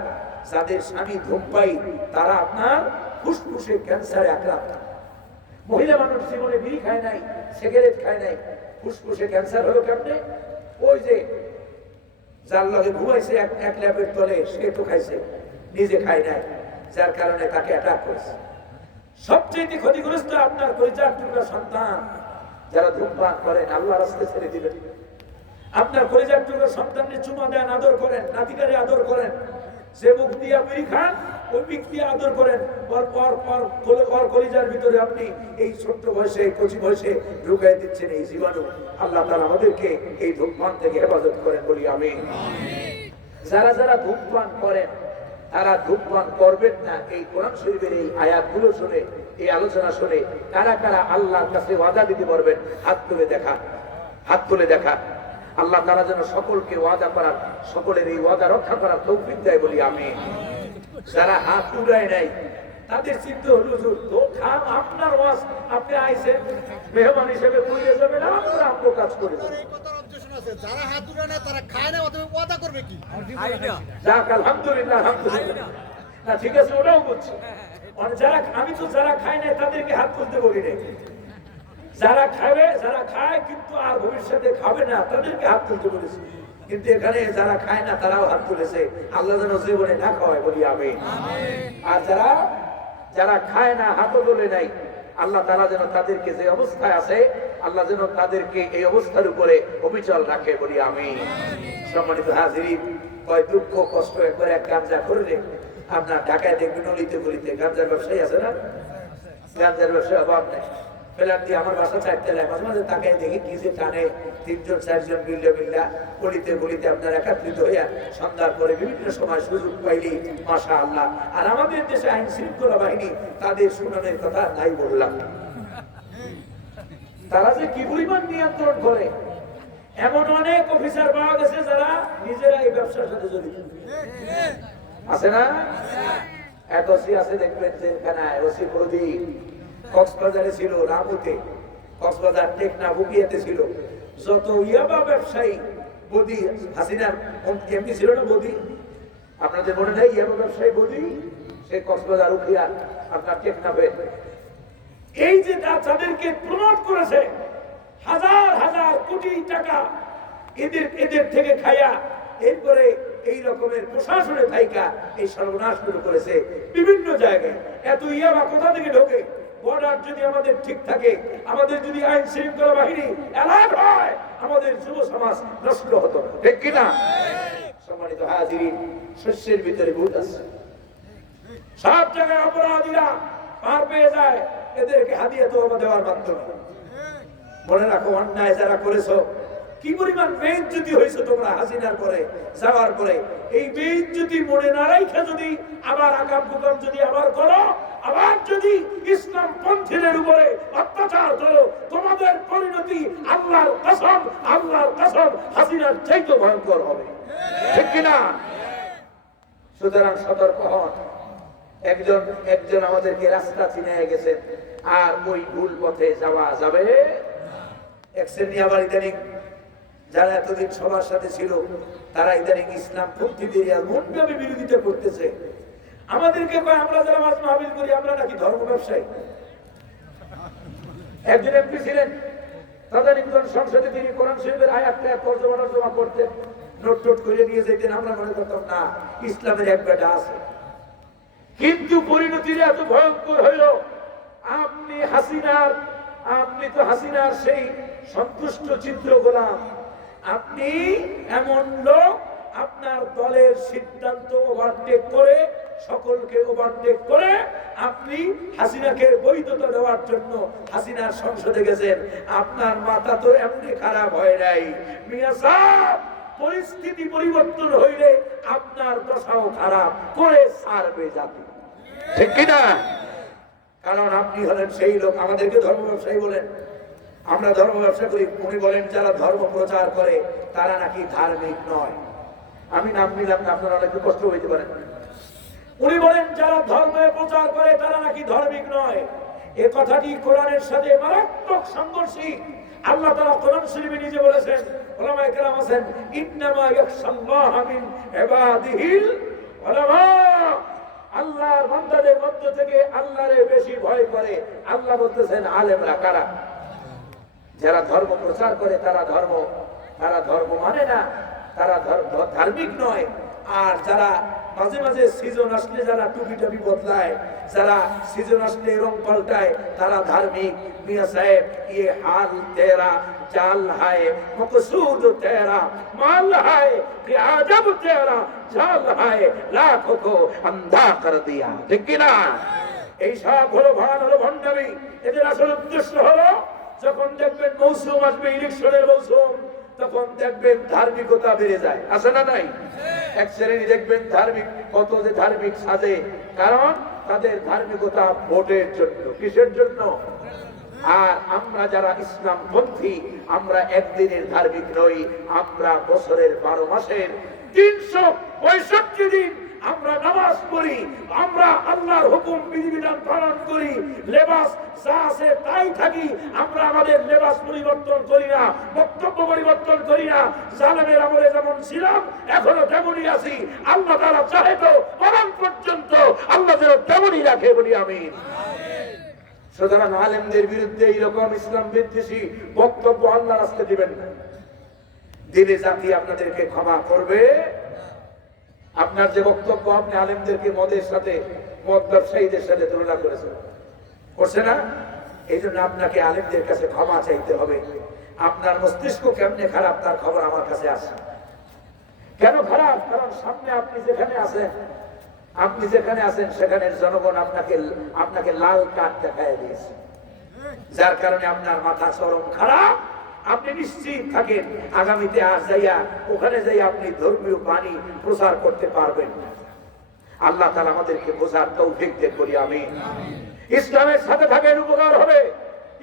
যাদের স্বামী ধূমপায়ী, তারা আপনার ফুসফুসে ক্যান্সারে আক্রান্ত। মহিলা মানুষ জীবনে বিড়ি খায় নাই, সিগারেট খায় নাই, ফুসফুসে ক্যান্সার হলো কেমনে? ওই যে যার লগে ঘুমাইছে এক ল্যাপের তলে, সে তো খাইছে, নিজে খায় নাই, যার কারণে তাকে অ্যাটাক করেছে। সবচেয়ে ক্ষতিগ্রস্ত আপনার পরিচার টুকরা সন্তান। যারা ধূমপান করেন আল্লাহর রাস্তায় ছেড়ে দিবেন। আপনার পরিচার টুকরা সন্তানকে চুমা দেন, আদর করেন, নাতিকারে আদর করেন। যে মুখ দিয়ে বিড়ি খান ওই মুখ দিয়ে আদর করেন, ওর কলিজার ভিতরে আপনি এই ছোট্ট বয়সে, কচি বয়সে ঢুকাই দিচ্ছেন এই জীবাণু। আল্লাহ তাআলা আমাদেরকে এই ধূমপান থেকে হেফাজত করেন, বলি আমিন। যারা যারা ধূমপান করেন তারা ধূমপান করবেন না, এই কোরআন শরীফের এই আয়াতগুলো শুনে, এই আলোচনা শুনে কারা কারা আল্লাহর কাছে ওয়াদা দিতে পারবেন? হাত তুলে দেখা, হাত তুলে দেখা। আল্লাহ তাআলা যেন সকলকে ওয়াদা করার, সকলের এই ওয়াদা রক্ষা করার তৌফিক দেয়, বলি আমিন। যারা হাত তুলায় নাই তাদের চিন্তা হলো হুজুর তো খাম, আপনার ওয়াজ আপনি আইছেন মেহমান হিসেবে কইলে যাবে না, আমরা আমগো কাজ করে দেব। যারা হাত তুলে না তারা খায় না, ওয়াদা করবে কি? যাক আলহামদুলিল্লাহ, আলহামদুলিল্লাহ। না ঠিক আছে, ওটাও বলছি। যারা, আমি তো যারা খায় না তাদেরকে হাত তুলতে বলি নাই। যারা খাবে, যারা খায় কিন্তু আর ভবিষ্যতে খাবে না তাদেরকে হাত তুলতে বলেছি। কিন্তু এখানে যারা খায় না তারাও হাত তুলেছে। আল্লাহ যেন জীবনে না খাওয়ায়, বলি আমিন। আর যারা যারা খায় না, হাতও তোলে নাই, আল্লাহ তাআলা যেন তাদেরকে যে অবস্থায় আছে, আল্লাহ যেন তাদেরকে এই অবস্থার উপরে অবিচল রাখে, বলি আমিন। সম্মানিত হাজিরিন, কয় দুঃখ কষ্ট একবার এক গাঁজা করলে আপনার ঢাকায় দেখবেন অলিতে গলিতে গাঁজার ব্যবসায়ী আছে না? গাঁজার ব্যবসায় অভাব নেই। ফেলার দিয়ে আমার বাসা 4 তলায়, মাঝে মাঝে তাকায় দেখি কি যে টানে 3-4 বিল্লা গলিতে গলিতে আপনার একত্রিত হইয়া সন্ধ্যার পরে বিভিন্ন সময় সুযোগ পাইলি মাশাআল্লাহ। আর আমাদের দেশে আইন শৃঙ্খলা বাহিনী, তাদের সুনামের কথা নাই বললাম। তারা যে কি পরিমাণ নিয়ন্ত্রণ করে, এমন অনেক অফিসার পাওয়া গেছে যারা নিজেরা এই ব্যবসার সাথে জড়িত আছে না? এক ওসি আছে দেখবেন জেলখানায়, ওসি প্রদীপ কক্সবাজারে ছিল, রামুতে, কক্সবাজার টেকনা বুকিয়াতে ছিল। যত ইয়াবা ব্যবসায়ী, বদি হাসিনার এমপি ছিল না বদি, আপনাদের মনে নেই? ইয়াবা ব্যবসায়ী বদি, সে কক্সবাজার উখিয়া আপনার টেকনাফে। এই যে তাদেরকে প্রমোট করেছে, হাজার হাজার কোটি টাকা এদের থেকে খাইয়া, এরপরে এই রকমের প্রশাসনের থাইকা এই সর্বনাশ শুরু করেছে বিভিন্ন জায়গায়। এত ইয়াবা কোথা থেকে ঢোকে? বর্ডার যদি আমাদের ঠিক থাকে, আমাদের যদি আইন শৃঙ্খলা বাহিনী অ্যালার্ট হয়, আমাদের যুব সমাজ নষ্ট হতো না, ঠিক কিনা? সম্মানিত হাজিরিন, শস্যের ভিতরে ভূত আছে। সব জায়গায় অপরাধীরা পার পেয়ে যায় এদেরকে হাদিয়া তওবা দেওয়ার মাধ্যমে। মনে রাখো, অন্যায় যারা করেছো, কি পরিমাণ বেইজ্জতি হয়েছে তোমরা হাসিনার পরে, যাওয়ার পরে। এই বেইজ্জতি মনে না রাখা যদি আবার আকাম কুকাম যদি আবার করো, আবার যদি ইসলাম পন্থীদের উপরে অত্যাচার করো, তোমাদের পরিণতি আল্লাহর কসম, আল্লাহর কসম হাসিনার চাইতে ভয়ঙ্কর হবে, ঠিক কিনা? সুতরাং সতর্ক হন। একজন আমাদেরকে রাস্তা চিনিয়ে গেছে, আর ওই ভুল পথে যাওয়া যাবে। এক শ্রেণী আবার ইদানিং যারা এতদিন সবার সাথে ছিল, তারা ইদানিং ইসলাম পন্থীদের এমনভাবে বিরোধিতা করতেছে। আমাদেরকে কয় আমরা যারা মাঝ মাহফিল করি আমরা নাকি ধর্ম ব্যবসায়ী। একজন এমপি ছিলেন, তদানীন্তন সংসদে তিনি কোরআন শরীফের আয়াতটা তর্জমা করতেন। নোট টোট করে নিয়ে যেতেন, আমরা মনে করতাম না ইসলামের এক বেটা আছে। কিন্তু পরিণতির এত ভয়ঙ্কর হইল, আপনি তো হাসিনার সেই সন্তুষ্ট চিত্র গোলাম। আপনি এমন লোক, আপনার দলের সিদ্ধান্ত ওভারটেক করে, সকলকে ওভারটেক করে আপনি হাসিনাকে বৈধতা দেওয়ার জন্য হাসিনার সংসদে গেছেন। আপনার মাথা তো এমনি খারাপ হয় নাই মিয়া সাহেব, পরিস্থিতি পরিবর্তন হইলে আপনার দশাও খারাপ করে ছাড়বে জাতি, ঠিক কিনা? কারণ আপনি হলেন সেই লোক। আমাদেরকে ধর্ম ব্যবসায়ী বলেন, আমরা ধর্ম ব্যবসা করি। উনি বলেন যারা ধর্ম প্রচার করে তারা নাকি ধার্মিক নয়। আমি নাম নিলাম না, আপনারা অনেক কষ্ট হইতে পারেন। উনি বলেন যারা ধর্মের প্রচার করে তারা নাকি ধার্মিক নয়। এ কথাটি কোরআনের সাথে মারাত্মক সাংঘর্ষিক। আল্লাহ তাআলা কোরআন শরীফে নিজে বলেছেন, উলামায়ে কেরাম আছেন, ইন্নামা ইয়াখশাল্লাহ মিন ইবাদিহিল উলামা। আল্লাহর বান্দাদের মধ্য থেকে আল্লাহরে বেশি ভয় করে। আল্লাহ বলতেছেন আলেমরা কারা? যারা ধর্ম প্রচার করে তারা ধর্ম মানে না, তারা ধার্মিক নয়। আর যারা মাঝে মাঝে সিজন আসলে যারা টুপি টাপি বদলায়, যারা সিজন আসলে রং পাল্টায়, তারা ধার্মিক। মিয়া সাহেব, ये हाल तेरा चाल है, मकसूद तेरा माल है, कि आजब तेरा चाल है, लाखों को अंधा कर दिया, ঠিক কি না? এই সব হলো ভণ্ডামি। এদের আসল উদ্দেশ্য হলো যখন দেখবেন মৌসুম আসবে, ইলেকশনের মৌসুম, তখন দেখবেন ধার্মিকতা বেড়ে যায়, আছে না নাই? এক শ্রেণী দেখবেন ধার্মিক, কত যে ধার্মিক সাজে, কারণ তাদের ধার্মিকতা ভোটের জন্য। কিসের জন্য? আর আমরা যারা ইসলাম পন্থী, আমরা একদিনের ধার্মিক নই, আমরা বছরের 12 মাসের 365 দিন আমরা নামাজ পড়ি, আমরা আল্লাহর হুকুম বিধিবিধান পালন করি, লেবাস যা আছে তাই থাকি। আমরা আমাদের লেবাস পরিবর্তন করি না, বক্তব্য পরিবর্তন করি না। জালেমের আমলে যেমন ছিলাম এখনো তেমনই আছি। আল্লাহ তাআলা চাহে তো মরণ পর্যন্ত আল্লাহ যেন তেমনই রাখে, বলি আমিন। সুতরাং আলেমদের বিরুদ্ধে এইরকম ইসলাম বিদ্বেষী বক্তব্য আল্লাহ রাস্তা দিবেন না। দিলে জাতি আপনাদেরকে ক্ষমা করবে। আপনার যে বক্তব্য, আপনি আলেমদেরকে মদের সাথে, মদ ব্যবসায়ীদের সাথে তুলনা করেছেন, করছে না? এই জন্য আপনাকে আলেমদের কাছে ক্ষমা চাইতে হবে। আপনার মস্তিষ্ক কেমনে খারাপ তার খবর আমার কাছে আসে। কেন খারাপ? কারণ সামনে আপনি যেখানে আছেন সেখানের জনগণ আপনাকে লাল কার্ড দেখায় দিয়েছে, যার কারণে আপনার মাথা চরম খারাপ। আপনি নিশ্চিত থাকেন আগামীতে ওখানে যাই আপনি ধর্মীয় বাণী প্রচার করতে পারবেন না। আল্লাহ তাআলা আমাদেরকে বোঝার তৌফিক দেন, বলি আমিন। ইসলামের সাথে থাকেন, উপকার হবে।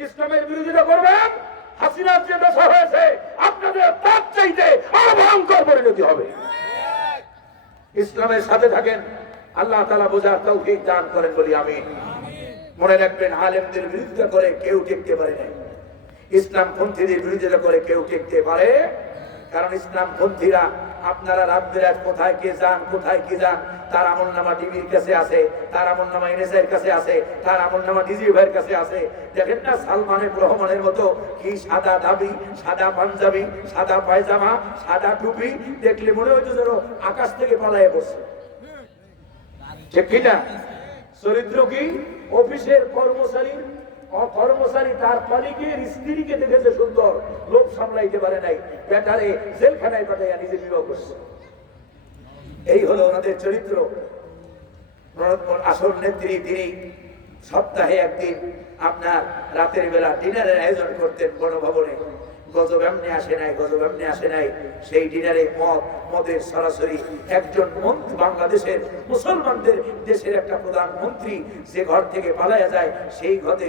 ইসলামের বিরোধিতা করবেন, হাসিনার যে দশা হয়েছে আপনাদের তার চাইতে আরো ভয়ঙ্কর পরিণতি হবে। ইসলামের সাথে থাকেন, আল্লাহ তাআলা বোঝার তৌফিক দান করেন, বলি আমিন। মনে রাখবেন, আলেমদের বিরোধিতা করে কেউ টিকতে পারে না, ইসলাম পন্থীদের বিরোধিতা করে কেউ টিকতে পারে। কারণ ইসলাম পন্থীরা, আপনারা রাত কোথায় কি যান, তার আমলনামা টিভির কাছে আছে, তার আমলনামা এনএসআইয়ের কাছে আছে, তার আমলনামা ডিজি ভাইয়ের কাছে আছে। দেখেন না সালমানের রহমানের মতো কি সাদা দাবি, সাদা পাঞ্জাবি, সাদা পায়জামা, সাদা টুপি, দেখলে মনে হইতো যেন আকাশ থেকে পালায়ে পড়ছে, ঠিক কিনা? চরিত্র কি? অফিসের কর্মচারী তার মালিকের স্ত্রীকে দেখেছে সুন্দর, লোভ সামলাইতে পারে নাই, বেটারে জেলখানায় পাঠাইয়া নিজে বিবাহ করছে। এই হলো ওনাদের চরিত্র। আসল নেত্রী তিনি সপ্তাহে একদিন আপনার রাতের বেলা ডিনারের আয়োজন করতেন গণভবনে। গজব এমনি আসে নাই। সেই ডিনারে মদের সরাসরি একজন মন্ত্রী, বাংলাদেশের মুসলমানদের দেশের একটা প্রধানমন্ত্রী যে ঘর থেকে পালায়া যায়, সেই ঘরে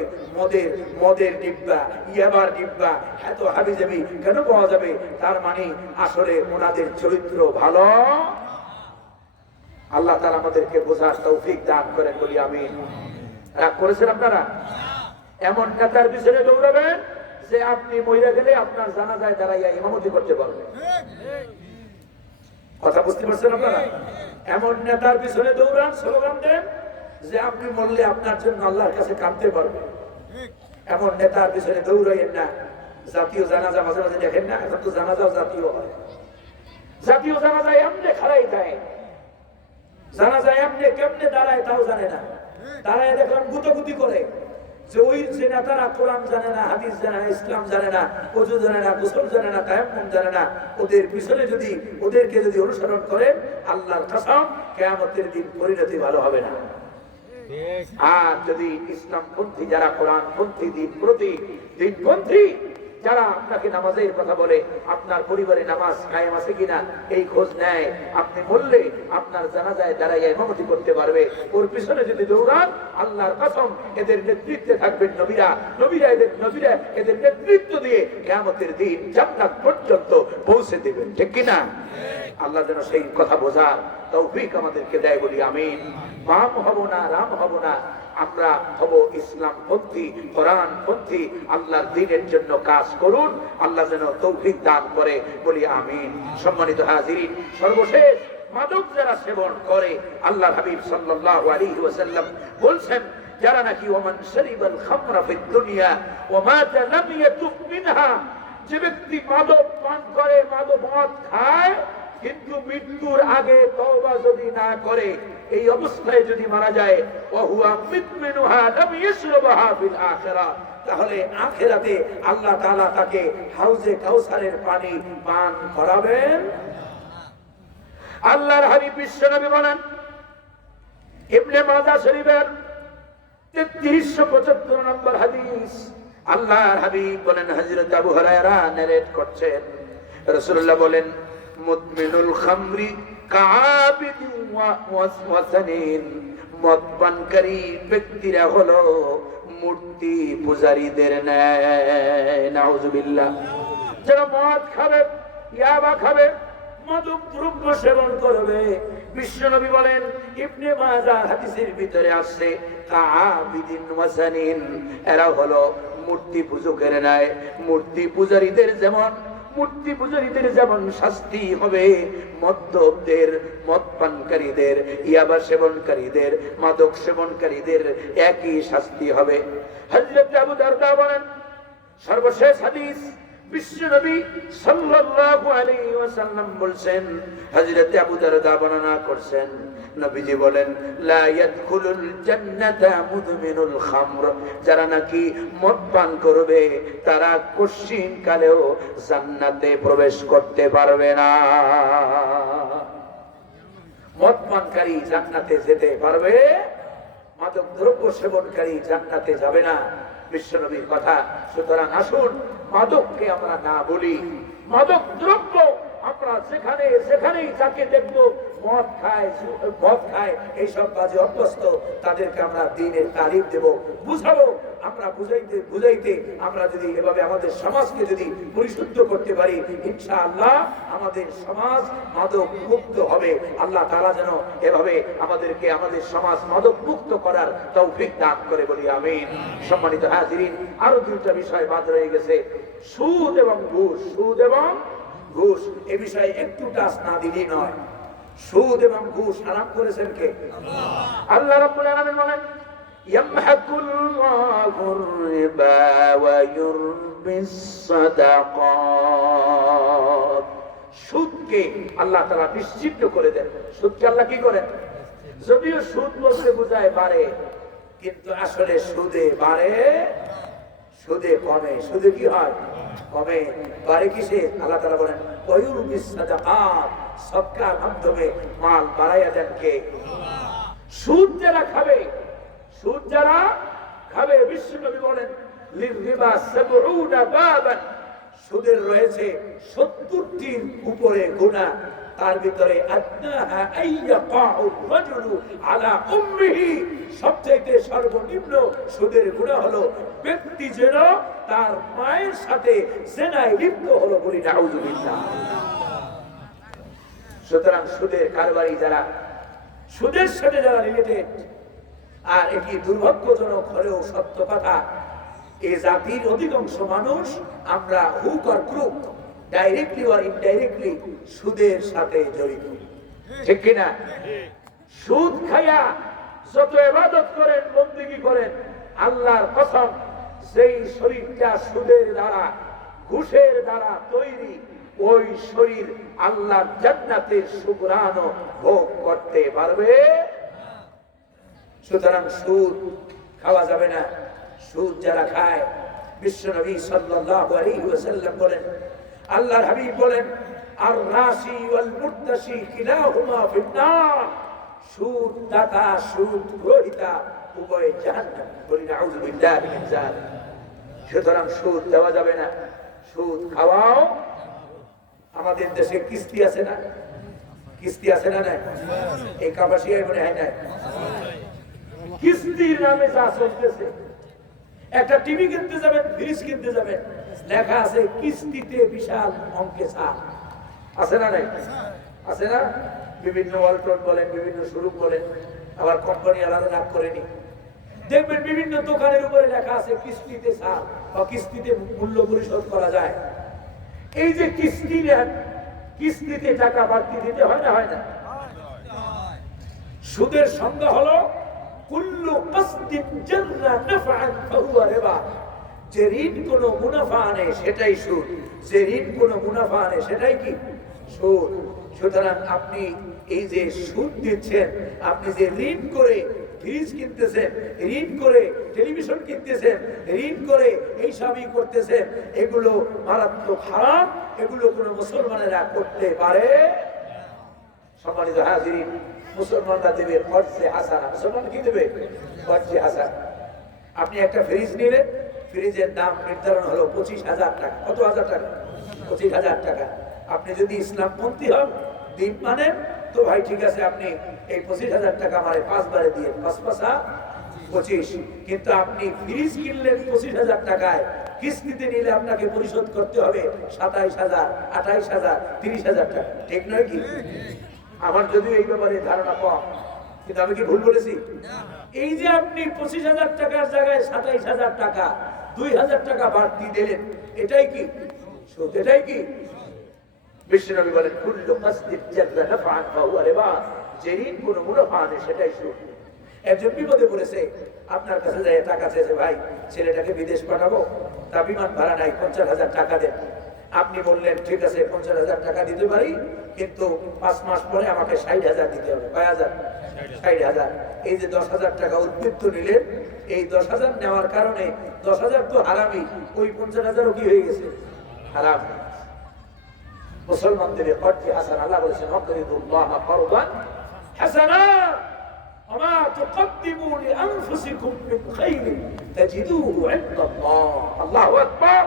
মদের ডিব্বা, ইয়াবার ডিব্বা এত হাবিজাবি কেন পাওয়া যাবে? তার মানে আসলে ওনাদের চরিত্র ভালো। আল্লাহ তাআলা আমাদেরকে বোঝার তৌফিক দান করেন, বলি আমিন। রাগ করেছেন আপনারা? এমন নেতার পিছনে দৌড়াবেন যে আপনি মহিলা গেলে আপনার জানাজায় দাঁড়াইয়া ইমামতি করতে পারবেন। কথা বুঝতে পারছেন আপনারা? এমন নেতার পিছনে দৌড়ান, স্লোগান দেন যে আপনি মরলে আপনার জন্য আল্লাহর কাছে কাঁদতে পারবেন। এমন নেতার পিছনে দৌড়াইয়েন না। জাতীয় জানাজা মাঝে মাঝে দেখেন না, এখন তো জানাজাও জাতীয় হয়। জাতীয় জানাজায় এমনি খাড়াই দেয়, জানাজায় এমনি কেমনে দাঁড়ায় তাও জানে না, দাঁড়ায় দেখলাম গুতগুতি করে যে ওই যে নেতারা কোরআন জানে না, হাদিস জানে না, ইসলাম জানে না, ওযু জানে না, গোসল জানে না, তায়াম্মুম জানে না, ওদের পিছনে যদি ওদেরকে যদি অনুসরণ করেন আল্লাহর কসম কিয়ামতের দিন পরিণতি ভালো হবে না। আর যদি ইসলামপন্থী যারা, কোরআনপন্থী, দিনপন্থী যারা আপনাকে নামাজের কথা বলে, আপনার পরিবারে নামাজ কায়েম আছে কিনা এই খোঁজ নেয়, আপনি বললে আপনার জানাজায় দাঁড়াইয়া ইমামতি করতে পারবে, ওর পিছনে যদি দৌড়ান আল্লাহর কসম এদের নেতৃত্বে থাকবেন নবীরা এদের নেতৃত্ব দিয়ে কিয়ামতের দিন জান্নাত পর্যন্ত পৌঁছে দেবেন, ঠিক কিনা? আল্লাহ যেন সেই কথা বোঝার তৌফিক আমাদেরকে দেয়, বলি আমিন। বাম হব না, রাম হব না, আমরা হব ইসলামপন্থী, কোরআনপন্থী, আল্লাহর দ্বীনের জন্য কাজ করুন, আল্লাহ যেন তৌফিক দান করে, বলি আমিন। সম্মানিত হাজিরিন, সর্বশেষ মাদক যারা সেবন করে, আল্লাহ হাবিব সাল্লাল্লাহু আলাইহি ওয়াসাল্লাম বলছেন যারা নাকি ওমান শারিবাল খামরা ফিদ দুনিয়া ওয়া মাতা লাম ইয়াতুব মিনহা, যে ব্যক্তি মাদক পান করে, মদ খায়, কিন্তু মৃত্যুর আগে তওবা যদি না করে, এই অবস্থায় যদি মারা যায়, ওয়া হুয়া মিতমিনুহা লাম ইয়াশরাবহা ফিল আখিরাহ, তাহলে আখিরাতে আল্লাহ তাআলা তাকে হাউজে কাউসারের পানি পান করাবেন। আল্লাহর হাবিব বিশ্বনবী বলেন, ইবনে মাজাহ শরীফের 3375 নম্বর হাদিস, আল্লাহর হাবিব বলেন, হযরত আবু হুরায়রা নারেট করছেন, রাসূলুল্লাহ বলেন, মুদমিনুল খামরি কাআবিদিন ওয়াসানিন, মদ পানকারী ব্যক্তিরা হলো মূর্তি পূজারীদের ন্যায়। নাউযুবিল্লাহ। যারা মদ খাবে, ইয়াবা খাবে, মাদক দ্রব্য সেবন করবে, বিশ্বনবী বলেন, ইবনে মাজাহ হাদিসের ভিতরে আছে, কাআবিদিন ওয়াসানিন, এরা হলো মূর্তি পূজকের ন্যায়। মূর্তি পূজারীদের যেমন শাস্তি হবে, মদ্যপদের, মদ পানকারীদের, ইয়াবা সেবনকারীদের, মাদক সেবনকারীদের একই শাস্তি হবে। হযরত আবু দারদা বলেন, সর্বশেষ হাদিস, বিশ্বনবী সাল্লাল্লাহু আলাইহি ওয়াসাল্লাম বলেন, হযরত আবু দারদা বর্ণনা করেন, নবীজি বলেন, লা ইয়াদখুলুল জান্নাতা মুদমিনুল খামর, যারা নাকি মদ পান করবে তারা কশিন কালেও জান্নাতে প্রবেশ করতে পারবে না। মদ পানকারী জান্নাতে যেতে পারবে, মাদক দ্রব্য সেবনকারী জান্নাতে যাবে না, বিশ্বনবীর কথা। সুতরাং আসুন মাদককে আমরা না বলি, মাদক দ্রব্য আমরা যেখানেই যাকে দেখবো মদ খায় এইসব কাজে অভ্যস্ত, তাদেরকে আমরা দ্বীনের তালিম দেব, বুঝাবো। আমরা বুঝাইতে আমরা যদি এভাবে আমাদের সমাজকে যদি পরিশুদ্ধ করতে পারি, ইনশাআল্লাহ আমাদের সমাজ মাদক মুক্ত হবে। আল্লাহ তাআলা যেন এভাবে আমাদেরকে আমাদের সমাজ মাদক মুক্ত করার তৌফিক দান করে, বলি আমিন। সম্মানিত হাজিরিন, আরো দুইটা বিষয় বাদ রয়ে গেছে, সুদ এবং ঘুষ। এই বিষয়ে একটু টাচ না দিলেই নয়। সুদ এবং ঘুষ হারাম করেছেন কে? আল্লাহ রাব্বুল আলামিন বলেন, ইয়ামহাকুল্লাহুর রিবা ওয়া ইউরবিস সাদাকাত, সুদকে আল্লাহ তাআলা নিশ্চিহ্ন করে দেন। সুদকে আল্লাহ কি করেন? যদিও সুদ বলতে বোঝায় বাড়ে, কিন্তু আসলে সুদে বাড়ে, সুদে কমে। সুদে কি হয়? কমে। বাড়ে কিসে? আল্লাহ তাআলা বলেন, ওয়ায়ুরবিস সাদাকাত, সদকার মাধ্যমে মাল বাড়াইয়া দেন কে? সুদ যারা খাবে, বিশ্বনবী বলেন, লিররিবা ৭০ বাবান, সুদের রয়েছে ৭০টির উপরে গুনাহ, তার ভিতরে আদনাহা আইয়াকাউর রাজুলু আলা উম্মিহি, সবচেয়ে সর্বনিম্ন সুদের গুনাহ হলো ব্যক্তি যেন তার মায়ের সাথে জিনায় লিপ্ত হলো, বলি নাউযুবিল্লাহ। সুতরাং সুদের কারবারি যারা, সুদের সাথে যারা রিলেটেড, আর এটি দুর্ভাগ্যজনক হলেও সত্য কথা, এই জাতির অধিকাংশ মানুষ আমরা হুক আর ক্রুক, ডাইরেক্টলি আর ইনডাইরেক্টলি সুদের সাথে জড়িত, ঠিক কিনা? সুদ খায়া যত ইবাদত করেন, বন্দেগী করেন, আল্লাহর কসম, যেই শরীরটা সুদের দ্বারা, ঘুষের দ্বারা তৈরি, ওই শরীর আল্লাহর জান্নাতের সুগ্রাণ ভোগ করতে পারবে। সুতরাং সুদ খাওয়া যাবে না। সুদ যারা খায়, বিশ্বনবী সাল্লাল্লাহু আলাইহি ওয়াসাল্লাম বলেন, আল্লাহর হাবিব বলেন, আর রাশি ওয়াল মুরতাশি কিলাহুমা ফিন্নার। সুদ দাতা, সুদ গ্রহীতা উভয় জাহান্নাম। বলি নাউযু বিল্লাহি মিন যালিক। সুতরাং সুদ দেওয়া যাবে না, সুদ খাওয়াও। আমাদের দেশে কিস্তি আছে না? কিস্তি আছে না? নাই? এই কাপাসিয়ায় মনে হয় না কিস্তির নামে যা চলতেছে। একটা টিভি কিনতে যাবেন, ফ্রিজ কিনতে যাবেন, লেখা আছে কিস্তিতে বিশাল অঙ্কে ছাড়। আছে না? নাই? আছে না? বিভিন্ন ওয়ালটন বলেন, বিভিন্ন শোরুম বলেন, আবার কোম্পানি আলাদা নাম করেনি। দেখবেন বিভিন্ন দোকানের উপরে লেখা আছে কিস্তিতে ছাড় বা কিস্তিতে মূল্য পরিশোধ করা যায়। এই যে কিস্তি নেন, কিস্তিতে টাকা বাড়তি দিতে হয় না? হয় না? সুদের সংজ্ঞা হলো কুল্লু কাসদিন জাররা নাফআন ফাহুয়া রিবা। যে ঋণ কোনো মুনাফা আনে সেটাই সুদ, যে ঋণ কোনো মুনাফা আনে সেটাই কি? সুদ। সুতরাং আপনি এই যে সুদ দিচ্ছেন, আপনি যে ঋণ করে ফ্রিজ কিনতেছেন, ঋণ করে টেলিভিশন কিনতেছেন, ঋণ করে এই সবই করতেছেন, এগুলো মারাত্মক হারাম। এগুলো কোনো মুসলমানেরা করতে পারে? সম্মানিত হাজিরিন, মুসলমানরা দেবে কর্জে হাসানা। মুসলমান কি দেবে? কর্জে হাসানা। আপনি একটা ফ্রিজ নিলেন, ফ্রিজের দাম নির্ধারণ হলো 25,000 টাকা। কত হাজার টাকা? 25,000 টাকা। আপনি যদি ইসলামপন্থী হন, দিন মানেন, তো ভাই ঠিক আছে, আপনি এই 25,000 টাকা আমার 5 বারে দিয়ে 5 পাঁচা 25। কিন্তু আপনি ফ্রিজ কিনলেন 25,000 টাকায়, কিস্তিতে নিলে আপনাকে পরিশোধ করতে হবে 27,000, 28,000, 30,000 টাকা। ঠিক নয় কি? আমার যদিও এই ব্যাপারে ধারণা কম, কিন্তু আমি কি ভুল বলেছি? এই যে আপনি 25,000 টাকার জায়গায় 27,000 টাকা, 2,000 টাকা বাড়তি দিলেন, এটাই কি সুদ? এটাই কি? বিশ্বনবী বলেন, কুল্লু কাসদিন জাররা নাফআন ফাহুয়া রিবা। যে ঋণ কোনো মুনাফা আনে সেটাই সুদ। একজন বিপদে পড়েছে, আপনার কাছে যায় টাকা চেয়েছে, ভাই ছেলেটাকে বিদেশ পাঠাবো, তা বিমান ভাড়া নাই, 50,000 টাকা দেন। আপনি বললেন ঠিক আছে 50,000 টাকা দিতে পারি, কিন্তু 5 মাস পরে আমাকে 60,000 দিতে হবে। কয় হাজার? 60,000। এই যে 10,000 টাকা উদ্বৃত্ত নিলেন, এই 10,000 নেওয়ার কারণে 10,000 তো হারামি, ওই 50,000ও কি হয়ে গেছে? হারাম। মুসলমানদের কর্জে হাসান। আল্লাহ বলেছেন, আকিদুল্লাহ করবান হাসানা ওমা তুকদ্দিমু লিআনফুসিকুম মিন খাইরিন তাজিদুহু ইনদাল্লাহ। আল্লাহু আকবার।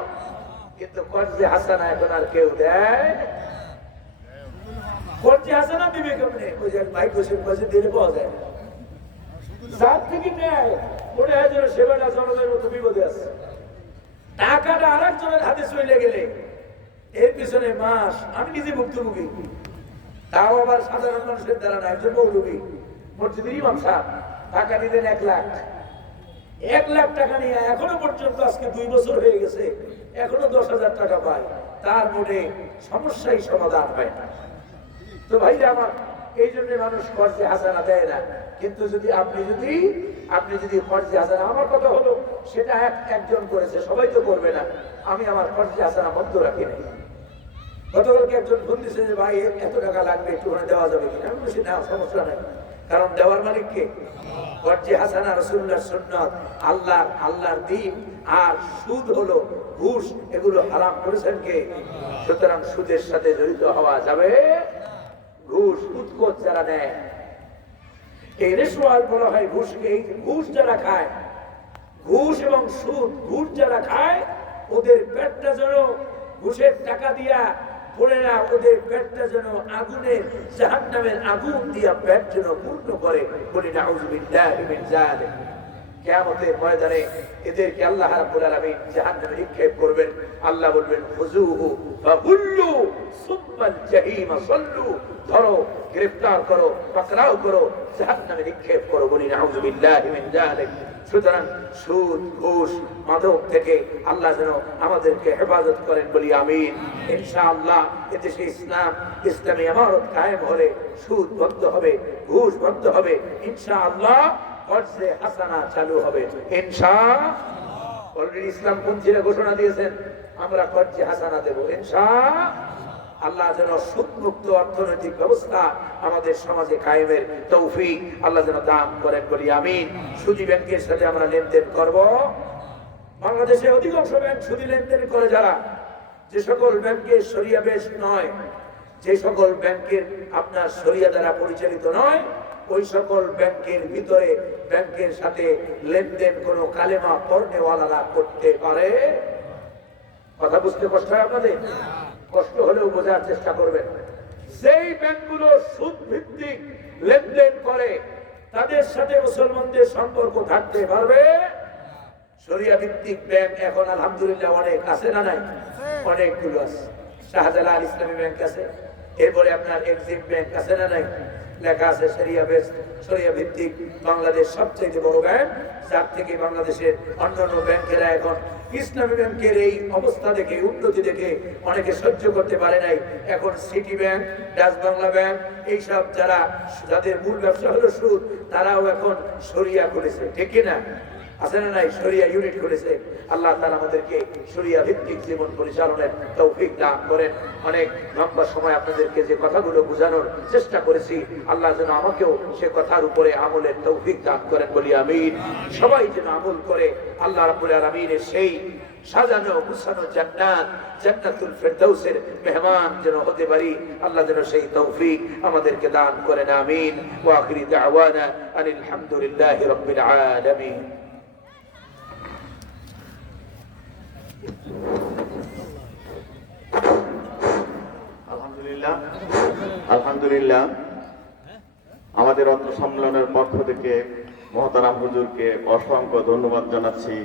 কিন্তু কর্জে হাসানা এখন আর কেউ দেয়? কর্জে হাসানা দিবে কেমনে? ওই যে ভাই পয়সা দিলে পাওয়া যায়, যার থেকে নেয় মনে হয় যেন সেবাটা জনতার মতো বিপদে আছে। টাকাটা আরেকজনের হাতে চলে গেলে এর পিছনে মাস। আমি নিজে ভুক্তভোগী, তাও আবার সাধারণ মানুষের দ্বারা না। একজন মৌলবী, মসজিদের ইমাম সাহেব, টাকা নিলেন 1 লাখ। 1 লাখ টাকা নিয়ে এখনো পর্যন্ত আজকে 2 বছর হয়ে গেছে, এখনো 10,000 টাকা পায়। তার মনে সমস্যাই সমাধান হয় না। তো ভাই আমার, এই জন্য মানুষ কর্জে হাসানা দেয় না। কিন্তু যদি আপনি যদি কর্জে হাসানা, আমার কথা হলো সেটা একজন করেছে, সবাই তো করবে না। আমি আমার কর্জে হাসানা বন্ধ রাখি নাই। গতকালকে একজন ফোন দিয়েছে যে ভাই এত টাকা লাগবে, একটু দেওয়া যাবে কিনা? আমি বলছি না, সমস্যা নাই, কারণ দেওয়ার মালিক কে? কর্জে হাসানা রাসূলুল্লাহর সুন্নাত, আল্লাহর দ্বীন। আর সুদ হলো ঘুষ, এগুলো হারাম করেছেন কে? সুতরাং সুদের সাথে জড়িত হওয়া যাবে। ঘুষ, উৎকোচ যারা নেয়, এই রেশওয়াত বলা হয় ঘুষকে। এই ঘুষ যারা খায়, ঘুষ এবং সুদ, ঘুষ যারা খায়, ওদের পেটটা যেন ঘুষের টাকা দিয়া পড়ে না, ওদের পেটটা যেন আগুনের, জাহান্নামের আগুন দিয়া পেট যেন পূর্ণ করে। বলি নাউযু বিল্লাহি মিন যালিক। কিয়ামতের ময়দানে এদেরকে আল্লাহ রাব্বুল আলামিন জাহান্নামে নিক্ষেপ করবেন। আল্লাহ বলবেন, খুযুহু ফাগুল্লু সুম্মাল জাহিম সাল্লু। ধরো, গ্রেফতার করো, পাকড়াও করো, জাহান্নামে নিক্ষেপ করো। বলি নাউযু বিল্লাহি মিন যালিক। সুতরাং সুদ, ঘুষ, মাদক থেকে আল্লাহ যেন আমাদেরকে হেফাজত করেন, বলি আমিন। ইনশাআল্লাহ এদেশে ইসলামী ইমারত কায়েম হলে সুদ বন্ধ হবে, ঘুষ বন্ধ হবে। ইনশাআল্লাহ কর্জে হাসানা চালু হবে ইনশাআল্লাহ। অলরেডি ইসলামপন্থীরা ঘোষণা দিয়েছেন, আমরা কর্জে হাসানা দেব ইনশাআল্লাহ। আল্লাহ যেন সুদমুক্ত অর্থনৈতিক ব্যবস্থা আমাদের সমাজে কায়েমের তৌফিক আল্লাহ যেন দান করেন বলি আমিন। সুদী ব্যাংকের সাথে আমরা লেনদেন করব। বাংলাদেশে অধিকাংশ ব্যাংক সুদী লেনদেন করে যারা, যে সকল ব্যাংকে শরিয়া বেশ নয়, যে সকল ব্যাংকের আপনার শরিয়া দ্বারা পরিচালিত নয়, ওই সকল ব্যাংকের ভিতরে ব্যাংকের সাথে লেনদেন কোনো কালেমা পড়নেওয়ালারা করতে পারে। কথা বুঝতে কষ্ট হয় আপনাদের? কষ্ট হলেও বোঝার চেষ্টা করবেন। যেই ব্যাংকগুলো সুদ ভিত্তিক লেনদেন করে তাদের সাথে মুসলমানদের সম্পর্ক থাকতে পারবে। শরিয়া ভিত্তিক ব্যাংক এখন আলহামদুলিল্লাহ অনেক আছে না নাই? অনেকগুলো আছে। শাহজালাল ইসলামী ব্যাংক আছে, এরপরে আপনার এক্সিম ব্যাংক আছে না নাই? লেখা আছে শরিয়া ভিত্তিক বাংলাদেশ সবচেয়ে বড় ব্যাংক, যার থেকে বাংলাদেশের অন্যান্য ব্যাংকেরা এখন ইসলামী ব্যাংকের এই অবস্থা দেখে, উন্নতি দেখে অনেকে সহ্য করতে পারে নাই। এখন city bank, Dutch Bangla bank, এইসব যাদের মূল ব্যবসা হলো সুদ, তারাও এখন শরিয়া করেছে, ঠিক না? আছে না নাই? শরিয়া ইউনিট করেছে। আল্লাহ তাআলা আমাদেরকে শরিয়া ভিত্তিক জীবন পরিচালনার তৌফিক দান করেন। অনেক লম্বা সময় আপনাদেরকে যে কথাগুলো বোঝানোর চেষ্টা করেছি, আল্লাহ যেন আমাকেও সে কথার উপরে আমলের তৌফিক দান করেন বলি আমিন। সবাই যেন আমল করে আল্লাহ রাব্বুল আলামিনের সেই সাজানো গুছানো জান্নাতুল ফেরদাউসের মেহমান যেন হতে পারি, আল্লাহ যেন সেই তৌফিক আমাদেরকে দান করেন আমিন। ওয়া আখিরি দাওয়ানা আনিল হামদুলিল্লাহি রাব্বিল আলামিন। আলহামদুলিল্লাহ আমাদের অত্র সম্মেলনের পক্ষ থেকে মহতারাম হুজুরকে অসংখ্য ধন্যবাদ জানাচ্ছি।